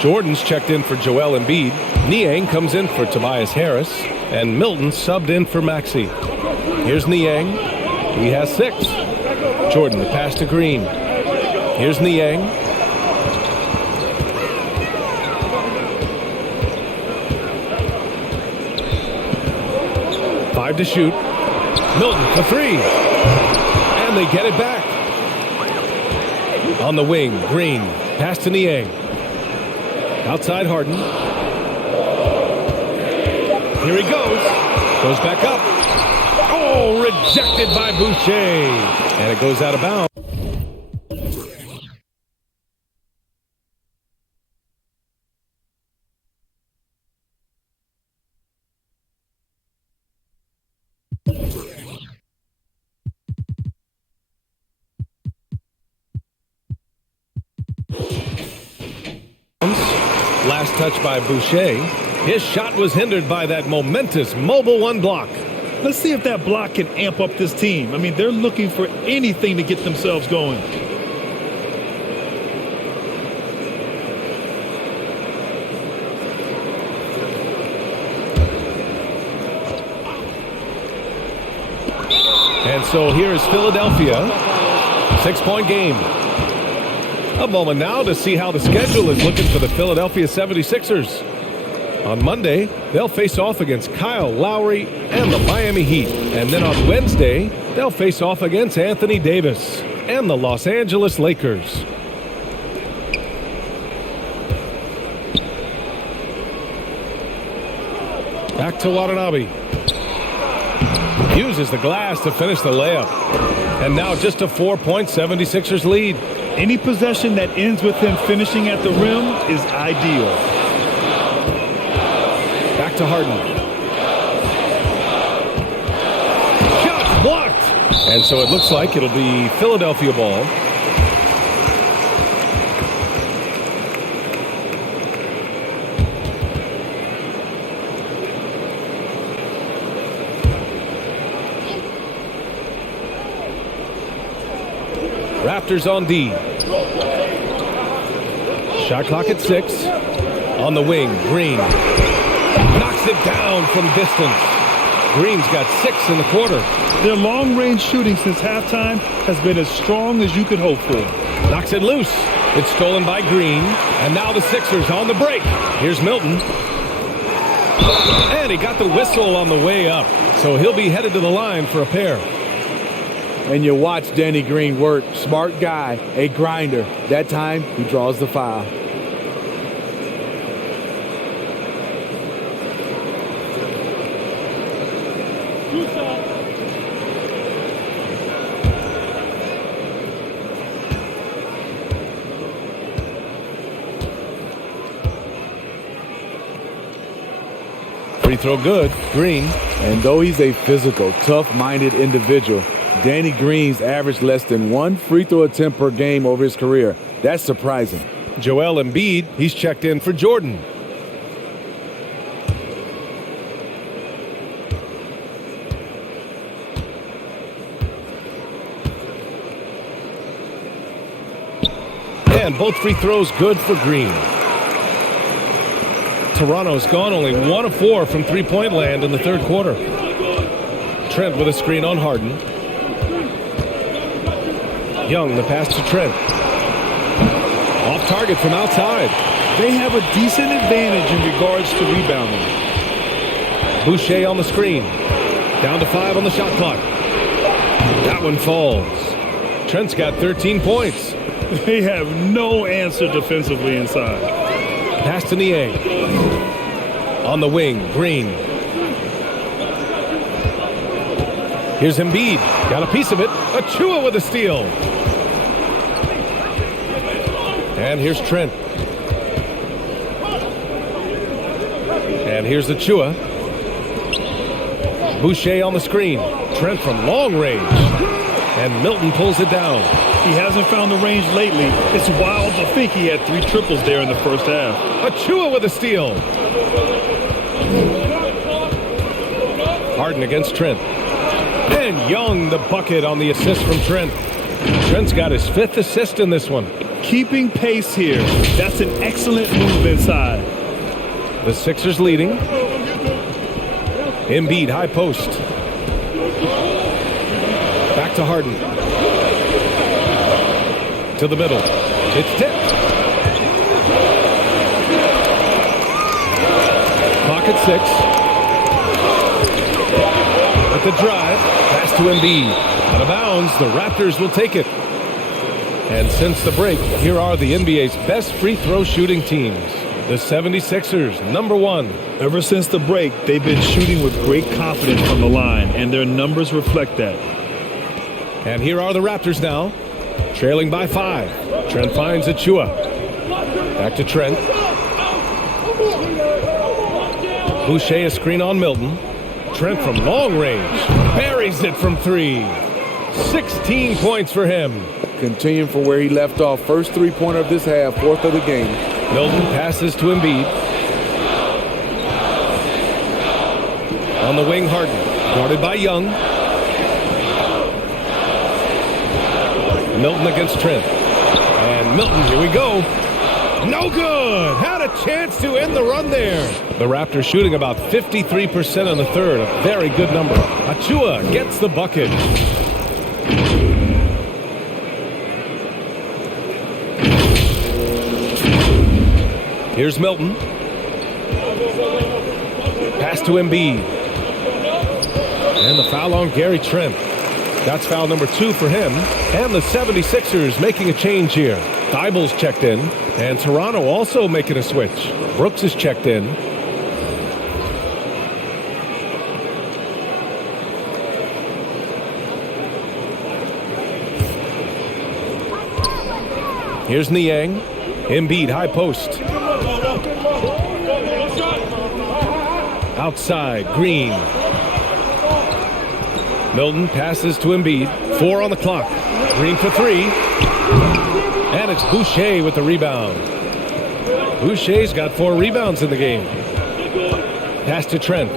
Jordan's checked in for Joel Embiid. Niang comes in for Tobias Harris. And Milton subbed in for Maxey. Here's Niang. He has 6. Jordan, the pass to Green. Here's Niang. Five to shoot. Milton for 3. And they get it back. On the wing, Green. Pass to Niang. Outside Harden. Here he goes. Goes back up. Oh, Oh, rejected by Boucher. And it goes out of bounds. Last touch by Boucher. His shot was hindered by that momentous mobile one block. Let's see if that block can amp up this team. I mean, they're looking for anything to get themselves going. And so here is Philadelphia. 6-point game. A moment now to see how the schedule is looking for the Philadelphia 76ers. On Monday, they'll face off against Kyle Lowry and the Miami Heat. And then on Wednesday, they'll face off against Anthony Davis and the Los Angeles Lakers. Back to Watanabe. Uses the glass to finish the layup. And now just a 4-point 76ers lead. Any possession that ends with him finishing at the rim is ideal. Back to Harden. Shot blocked. And so it looks like it'll be Philadelphia ball. Raptors on D. Shot clock at 6. On the wing, Green. Knocks it down from distance. Green's got 6 in the quarter. Their long-range shooting since halftime has been as strong as you could hope for. Knocks it loose. It's stolen by Green. And now the Sixers on the break. Here's Milton. And he got the whistle on the way up. So he'll be headed to the line for a pair. And you watch Danny Green work. Smart guy, a grinder. That time, he draws the foul. Free throw good. Green. And though he's a physical, tough-minded individual, Danny Green's averaged less than 1 free throw attempt per game over his career. That's surprising. Joel Embiid, he's checked in for Jordan. And both free throws good for Green. Toronto's gone only 1 of 4 from three-point land in the third quarter. Trent with a screen on Harden. Young, the pass to Trent. Off target from outside. They have a decent advantage in regards to rebounding. Boucher on the screen. Down to 5 on the shot clock. That one falls. Trent's got 13 points. They have no answer defensively inside. Pass to Nie. On the wing, Green. Here's Embiid. Got a piece of it. Achua with a steal. And here's Trent. And here's Achua. Boucher on the screen. Trent from long range. And Milton pulls it down. He hasn't found the range lately. It's wild to think he had 3 triples there in the first half. Achua with a steal. Harden against Trent. And Young the bucket on the assist from Trent. Trent's got his 5th assist in this one. Keeping pace here. That's an excellent move inside. The Sixers leading. Embiid high post. Back to Harden. To the middle. It's tipped. Clock at 6. With the drive. Pass to Embiid. Out of bounds. The Raptors will take it. And since the break, here are the NBA's best free throw shooting teams. The 76ers, number 1. Ever since the break, they've been shooting with great confidence from the line, and their numbers reflect that. And here are the Raptors now, trailing by 5. Trent finds Achua. Back to Trent. Boucher a screen on Milton. Trent from long range. Buries it from 3. 16 points for him. Continuing from where he left off. First three-pointer of this half, 4th of the game. Milton passes to Embiid. On the wing, Harden. Guarded by Young. Milton against Trent. And Milton, here we go. No good. Had a chance to end the run there. The Raptors shooting about 53% in the third. A very good number. Achua gets the bucket. Here's Milton. Pass to Embiid. And the foul on Gary Trent. That's foul number 2 for him. And the 76ers making a change here. Thibault's checked in. And Toronto also making a switch. Brooks is checked in. Here's Niang. Embiid, high post. Outside, Green. Milton passes to Embiid. 4 on the clock. Green for 3. And it's Boucher with the rebound. Boucher's got 4 rebounds in the game. Pass to Trent.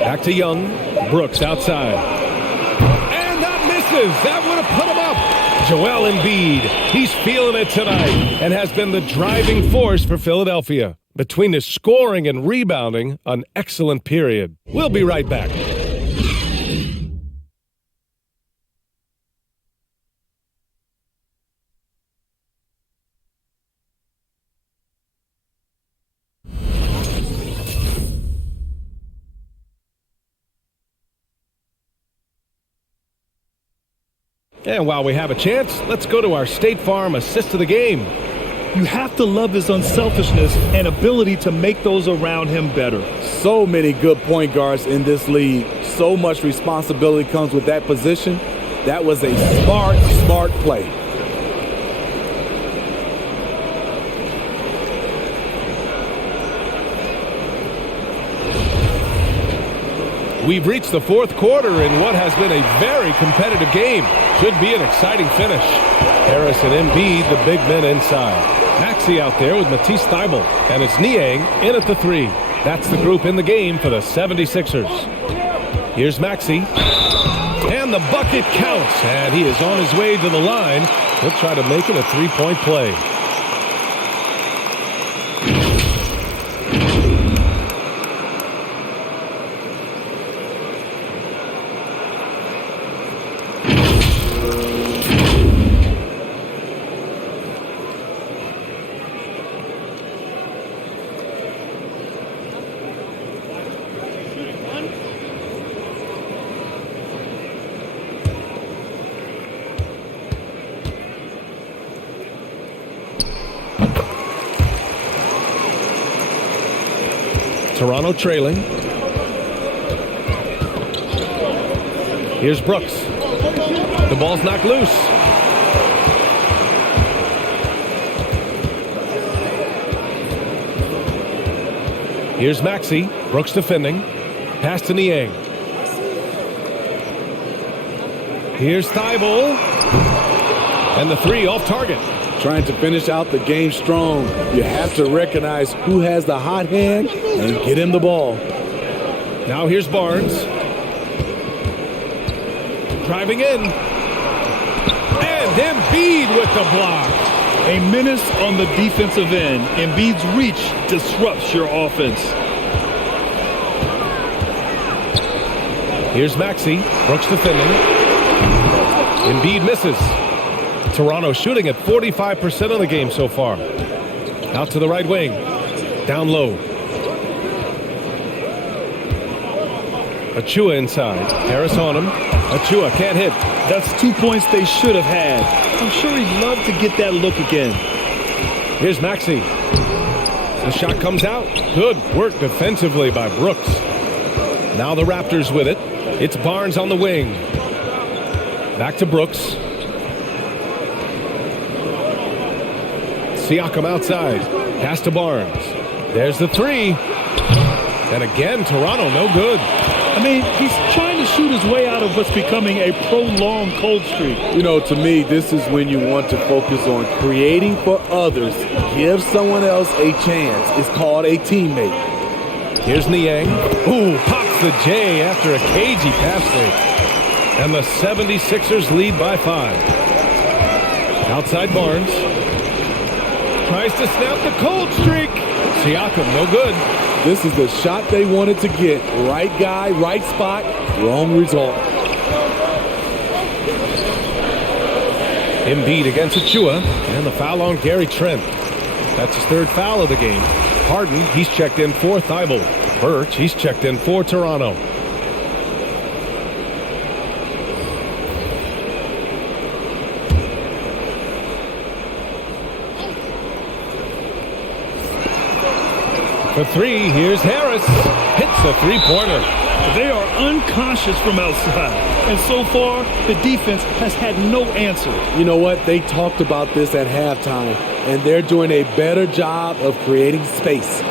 Back to Young. Brooks outside. And that misses. That would have put him up. Joel Embiid. He's feeling it tonight and has been the driving force for Philadelphia. Between his scoring and rebounding, an excellent period. We'll be right back. And while we have a chance, let's go to our State Farm assist of the game. You have to love his unselfishness and ability to make those around him better. So many good point guards in this league. So much responsibility comes with that position. That was a smart play. We've reached the 4th quarter in what has been a very competitive game. Should be an exciting finish. Harris and Embiid, the big men inside. Maxey out there with Matisse Thybulle. And it's Niang in at the 3. That's the group in the game for the 76ers. Here's Maxey. And the bucket counts. And he is on his way to the line. He'll try to make it a 3-point play. Toronto trailing. Here's Brooks. The ball's knocked loose. Here's Maxey. Brooks defending. Pass to Niang. Here's Thybulle. And the 3 off target. Trying to finish out the game strong. You have to recognize who has the hot hand and get him the ball. Now here's Barnes. Driving in. And Embiid with the block. A menace on the defensive end. Embiid's reach disrupts your offense. Here's Maxey. Brooks defending. Embiid misses. Toronto shooting at 45% of the game so far. Out to the right wing. Down low. Achua inside. Harris on him. Achua can't hit. That's 2 points they should have had. I'm sure he'd love to get that look again. Here's Maxey. The shot comes out. Good work defensively by Brooks. Now the Raptors with it. It's Barnes on the wing. Back to Brooks. Siakam outside. Pass to Barnes. There's the three. And again, Toronto, no good. I mean, he's trying to shoot his way out of what's becoming a prolonged cold streak. You know, to me, this is when you want to focus on creating for others. Give someone else a chance. It's called a teammate. Here's Niang. Ooh, pops the J after a cagey pass fake. And the 76ers lead by 5. Outside Barnes. Tries to snap the cold streak. Siakam, no good. This is the shot they wanted to get. Right guy, right spot, wrong result. Embiid against Achua, and the foul on Gary Trent. That's his 3rd foul of the game. Harden, he's checked in for Thibault. Birch, he's checked in for Toronto. For 3, here's Harris. Hits a 3-pointer. They are unconscious from outside. And so far, the defense has had no answer. You know what? They talked about this at halftime, and they're doing a better job of creating space.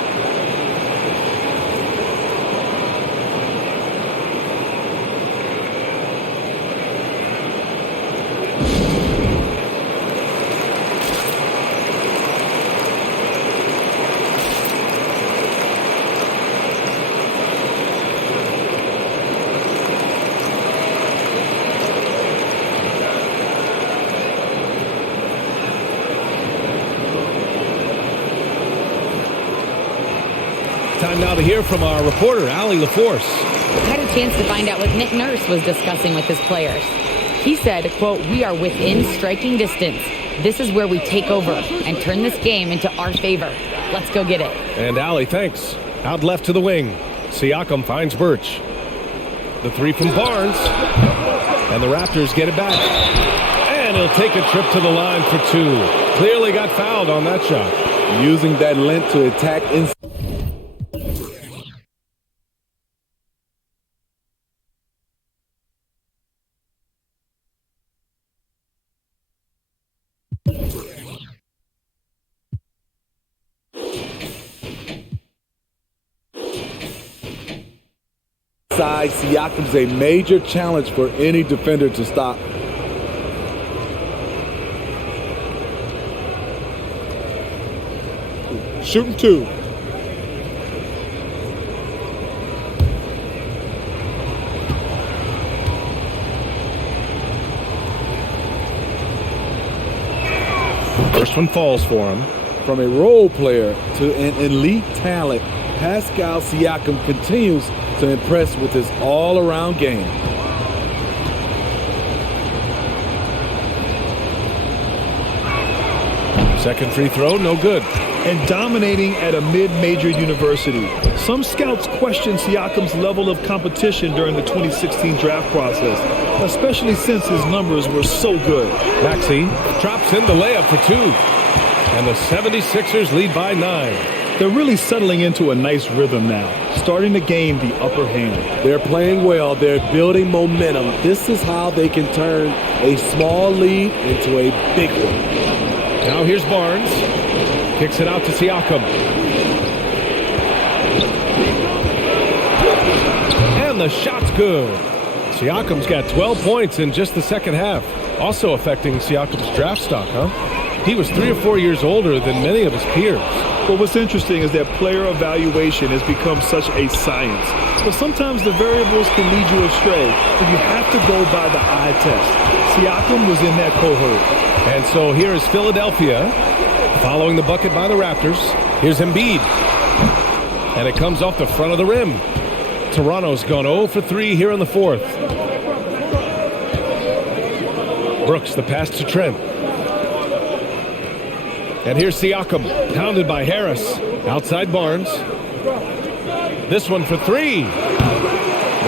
Time now to hear from our reporter, Allie LaForce. I had a chance to find out what Nick Nurse was discussing with his players. He said, quote, "We are within striking distance. This is where we take over and turn this game into our favor. Let's go get it." And Allie, thanks. Out left to the wing. Siakam finds Birch. The 3 from Barnes. And the Raptors get it back. And he'll take a trip to the line for 2. Clearly got fouled on that shot. Using that length to attack inside. Siakam's a major challenge for any defender to stop. Shooting 2. First one falls for him. From a role player to an elite talent, Pascal Siakam continues to impress with his all-around game. Second free throw, no good. And dominating at a mid-major university. Some scouts question Siakam's level of competition during the 2016 draft process, especially since his numbers were so good. Maxey drops in the layup for 2. And the 76ers lead by 9. They're really settling into a nice rhythm now, starting to gain the upper hand. They're playing well. They're building momentum. This is how they can turn a small lead into a big one. Now here's Barnes. Kicks it out to Siakam. And the shot's good. Siakam's got 12 points in just the second half. Also affecting Siakam's draft stock, huh? He was 3 or 4 years older than many of his peers. Well, what's interesting is that player evaluation has become such a science. But sometimes the variables can lead you astray, but you have to go by the eye test. Siakam was in that cohort. And so here is Philadelphia, following the bucket by the Raptors. Here's Embiid. And it comes off the front of the rim. Toronto's gone 0 for 3 here in the 4th. Brooks, the pass to Trent. And here's Siakam, pounded by Harris. Outside Barnes. This one for 3.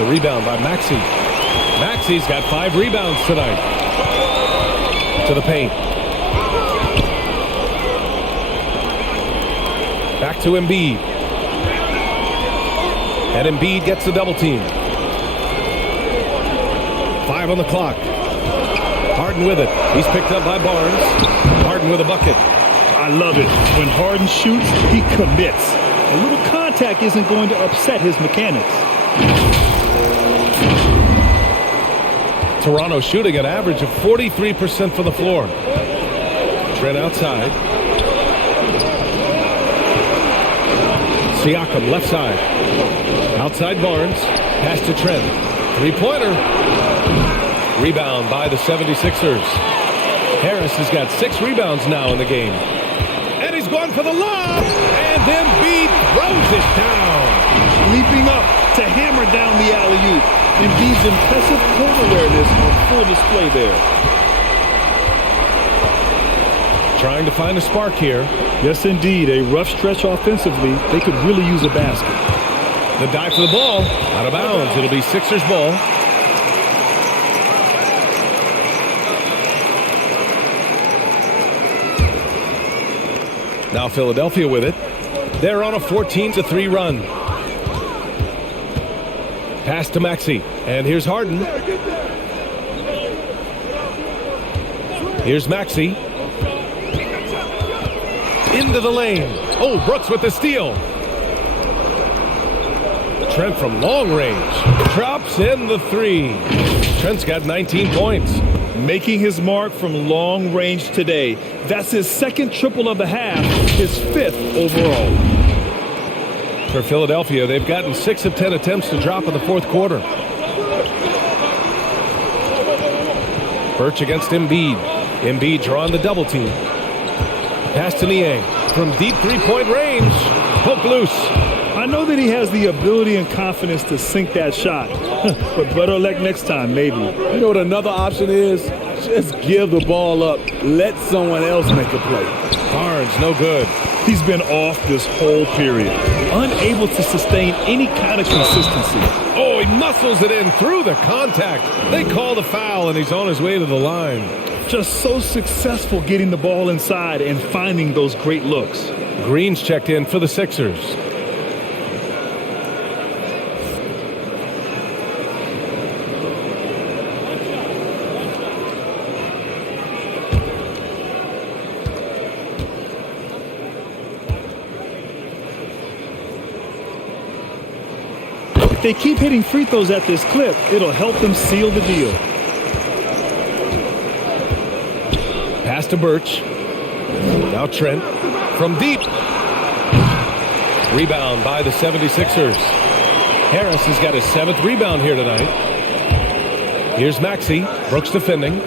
The rebound by Maxey. Maxey's got 5 rebounds tonight. To the paint. Back to Embiid. And Embiid gets the double team. 5 on the clock. Harden with it. He's picked up by Barnes. Harden with a bucket. I love it. When Harden shoots, he commits. A little contact isn't going to upset his mechanics. Toronto shooting an average of 43% from the floor. Trent outside. Siakam left side. Outside Barnes. Pass to Trent. Three-pointer. Rebound by the 76ers. Harris has got 6 rebounds now in the game. And he's going for the lob. And Embiid throws it down. Leaping up to hammer down the alley-oop. Embiid's impressive court awareness on full display there. Trying to find a spark here. Yes, indeed. A rough stretch offensively. They could really use a basket. The dive for the ball. Out of bounds. It'll be Sixers ball. Now Philadelphia with it. They're on a 14-3 run. Pass to Maxey. And here's Harden. Here's Maxey. Into the lane. Oh, Brooks with the steal. Trent from long range. Drops in the 3. Trent's got 19 points. Making his mark from long range today. That's his 2nd triple of the half, his 5th overall. For Philadelphia, they've gotten 6 of 10 attempts to drop in the 4th quarter. Birch against Embiid. Embiid drawing the double team. Pass to Niang. From deep 3-point range. Poke loose. I know that he has the ability and confidence to sink that shot. But better luck next time, maybe. You know what another option is? Just give the ball up. Let someone else make a play. Barnes, no good. He's been off this whole period. Unable to sustain any kind of consistency. Oh, he muscles it in through the contact. They call the foul, and he's on his way to the line. Just so successful getting the ball inside and finding those great looks. Green's checked in for the Sixers. If they keep hitting free throws at this clip, it'll help them seal the deal. Pass to Birch. Now Trent from deep. Rebound by the 76ers. Harris has got his 7th rebound here tonight. Here's Maxey. Brooks defending.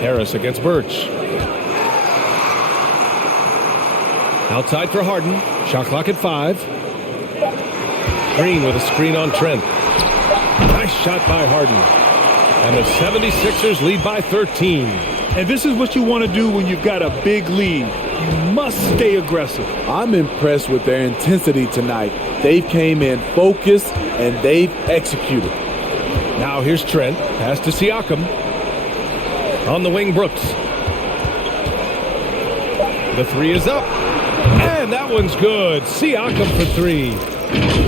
Harris against Birch. Outside for Harden. Shot clock at 5. Green with a screen on Trent. Nice shot by Harden. And the 76ers lead by 13. And this is what you want to do when you've got a big lead. You must stay aggressive. I'm impressed with their intensity tonight. They've came in focused and they've executed. Now here's Trent. Pass to Siakam. On the wing, Brooks. The 3 is up. And that one's good. Siakam for 3.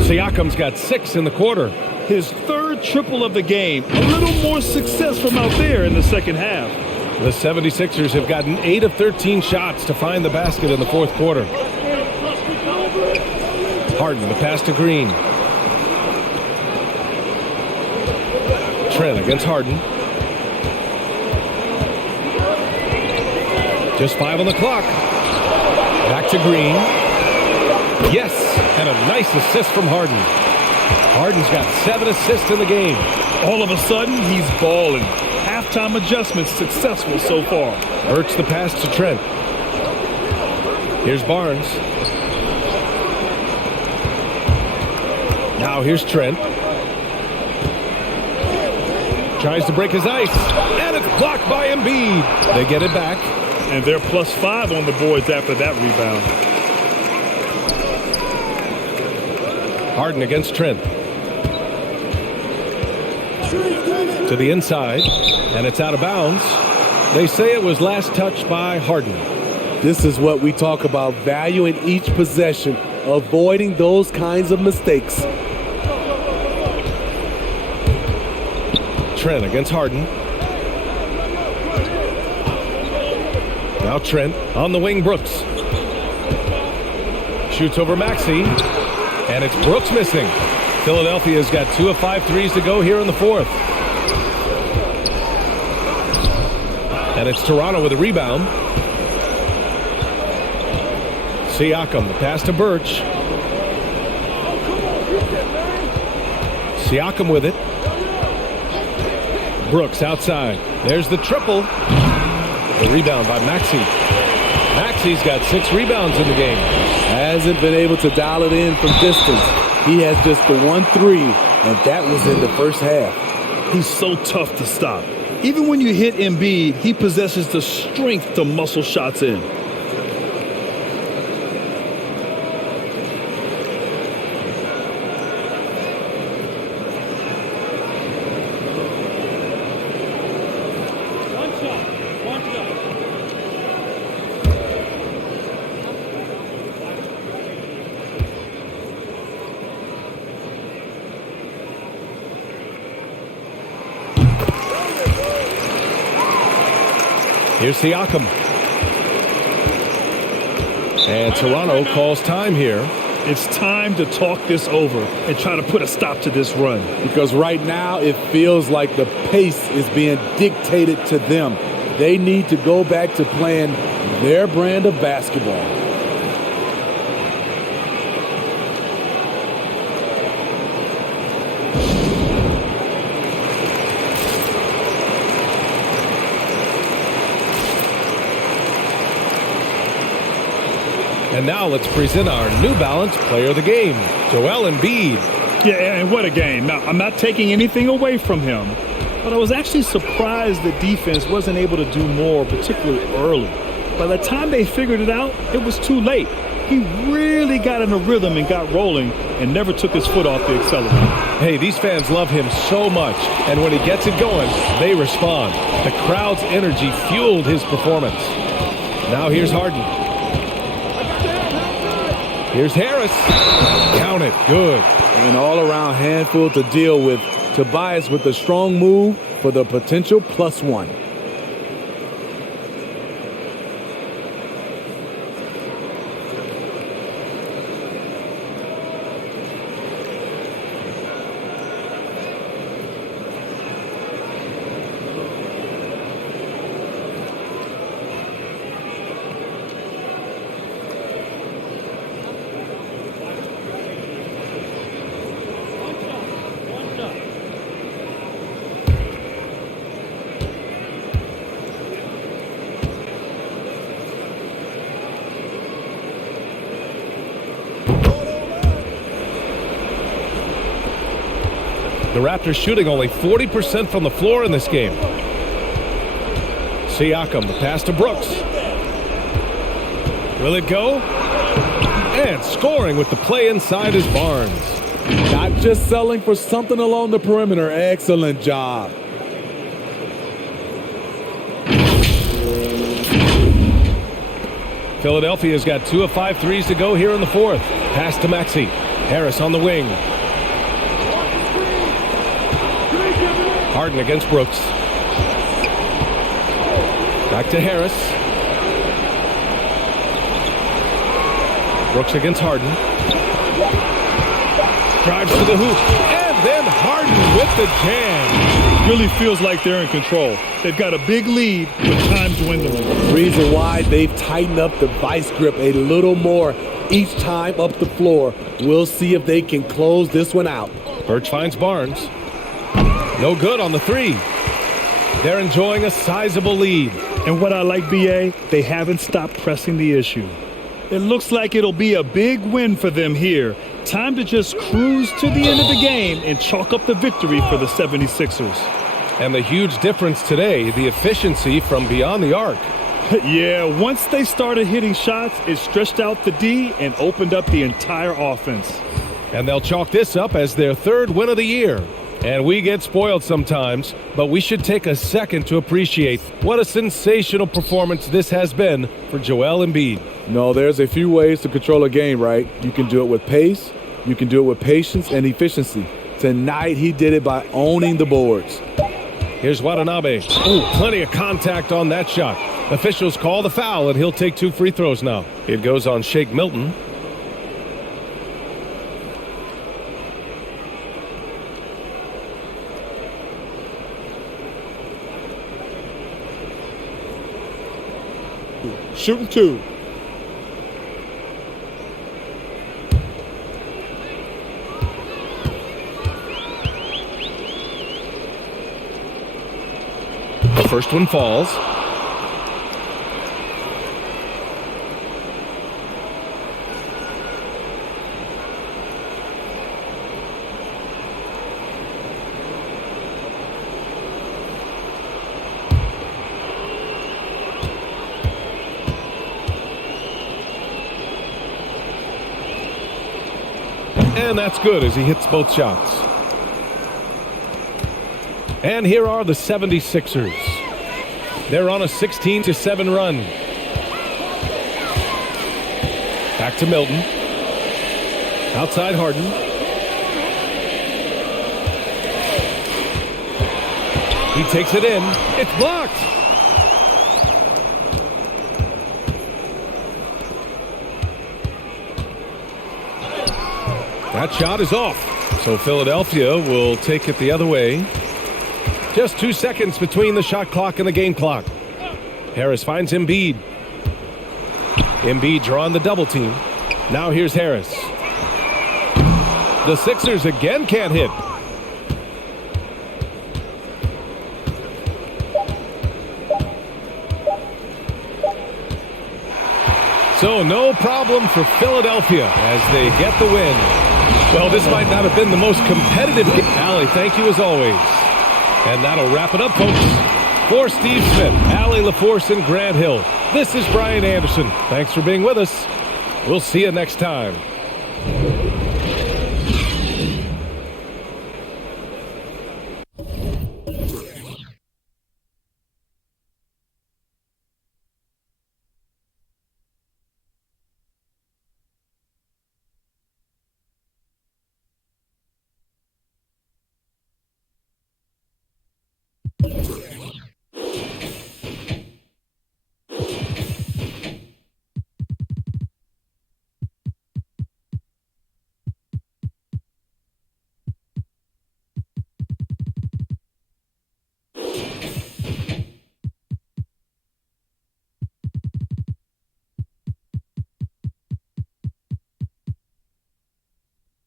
Siakam's got 6 in the quarter. His 3rd triple of the game. A little more success from out there in the 2nd half. The 76ers have gotten 8 of 13 shots to find the basket in the 4th quarter. Harden, the pass to Green. Trent against Harden. Just 5 on the clock. Back to Green. Yes, and a nice assist from Harden. Harden's got 7 assists in the game. All of a sudden, he's balling. Halftime adjustments successful so far. Birch the pass to Trent. Here's Barnes. Now here's Trent. Tries to break his ice. And it's blocked by Embiid. They get it back. And they're +5 on the boards after that rebound. Harden against Trent. To the inside, and it's out of bounds. They say it was last touched by Harden. This is what we talk about, valuing each possession, avoiding those kinds of mistakes. Trent against Harden. Now Trent on the wing, Brooks. Shoots over Maxey, and it's Brooks missing. Philadelphia's got 2 of 5 threes to go here in the fourth. And it's Toronto with a rebound. Siakam, the pass to Birch. Siakam with it. Brooks outside. There's the triple. The rebound by Maxey. Maxey's got 6 rebounds in the game. Hasn't been able to dial it in from distance. He has just the 1 3, and that was in the first half. He's so tough to stop. Even when you hit Embiid, he possesses the strength to muscle shots in. Here's Siakam. And Toronto calls time here. It's time to talk this over and try to put a stop to this run. Because right now it feels like the pace is being dictated to them. They need to go back to playing their brand of basketball. And now let's present our New Balance Player of the Game, Joel Embiid. Yeah, and what a game. Now, I'm not taking anything away from him, but I was actually surprised the defense wasn't able to do more, particularly early. By the time they figured it out, it was too late. He really got in a rhythm and got rolling and never took his foot off the accelerator. Hey, these fans love him so much, and when he gets it going, they respond. The crowd's energy fueled his performance. Now here's Harden. Here's Harris. Count it. Good. An all-around handful to deal with. Tobias with a strong move for the potential +1. The Raptors shooting only 40% from the floor in this game. Siakam, the pass to Brooks. Will it go? And scoring with the play inside is Barnes. Not just selling for something along the perimeter. Excellent job. Philadelphia's got 2 of 5 threes to go here in the fourth. Pass to Maxey. Harris on the wing. Harden against Brooks. Back to Harris. Brooks against Harden. Drives to the hoop. And then Harden with the jam. Really feels like they're in control. They've got a big lead with time dwindling. Reason why they've tightened up the vice grip a little more each time up the floor. We'll see if they can close this one out. Birch finds Barnes. No good on the three. They're enjoying a sizable lead. And what I like, BA, they haven't stopped pressing the issue. It looks like it'll be a big win for them here. Time to just cruise to the end of the game and chalk up the victory for the 76ers. And the huge difference today, the efficiency from beyond the arc. Yeah, once they started hitting shots, it stretched out the D and opened up the entire offense. And they'll chalk this up as their third win of the year. And we get spoiled sometimes, but we should take a second to appreciate what a sensational performance this has been for Joel Embiid. No, there's a few ways to control a game, right? You can do it with pace, you can do it with patience and efficiency. Tonight, he did it by owning the boards. Here's Watanabe. Ooh, plenty of contact on that shot. Officials call the foul, and he'll take 2 free throws now. It goes on Shake Milton. Shooting 2. The first one falls. And that's good as he hits both shots. And here are the 76ers. They're on a 16-7 run. Back to Milton. Outside Harden. He takes it in. It's blocked. That shot is off. So Philadelphia will take it the other way. Just 2 seconds between the shot clock and the game clock. Harris finds Embiid. Embiid drawing the double team. Now here's Harris. The Sixers again can't hit. So no problem for Philadelphia as they get the win. Well, this might not have been the most competitive game. Allie, thank you as always. And that'll wrap it up, folks. For Steve Smith, Allie LaForce, and Grant Hill, this is Brian Anderson. Thanks for being with us. We'll see you next time.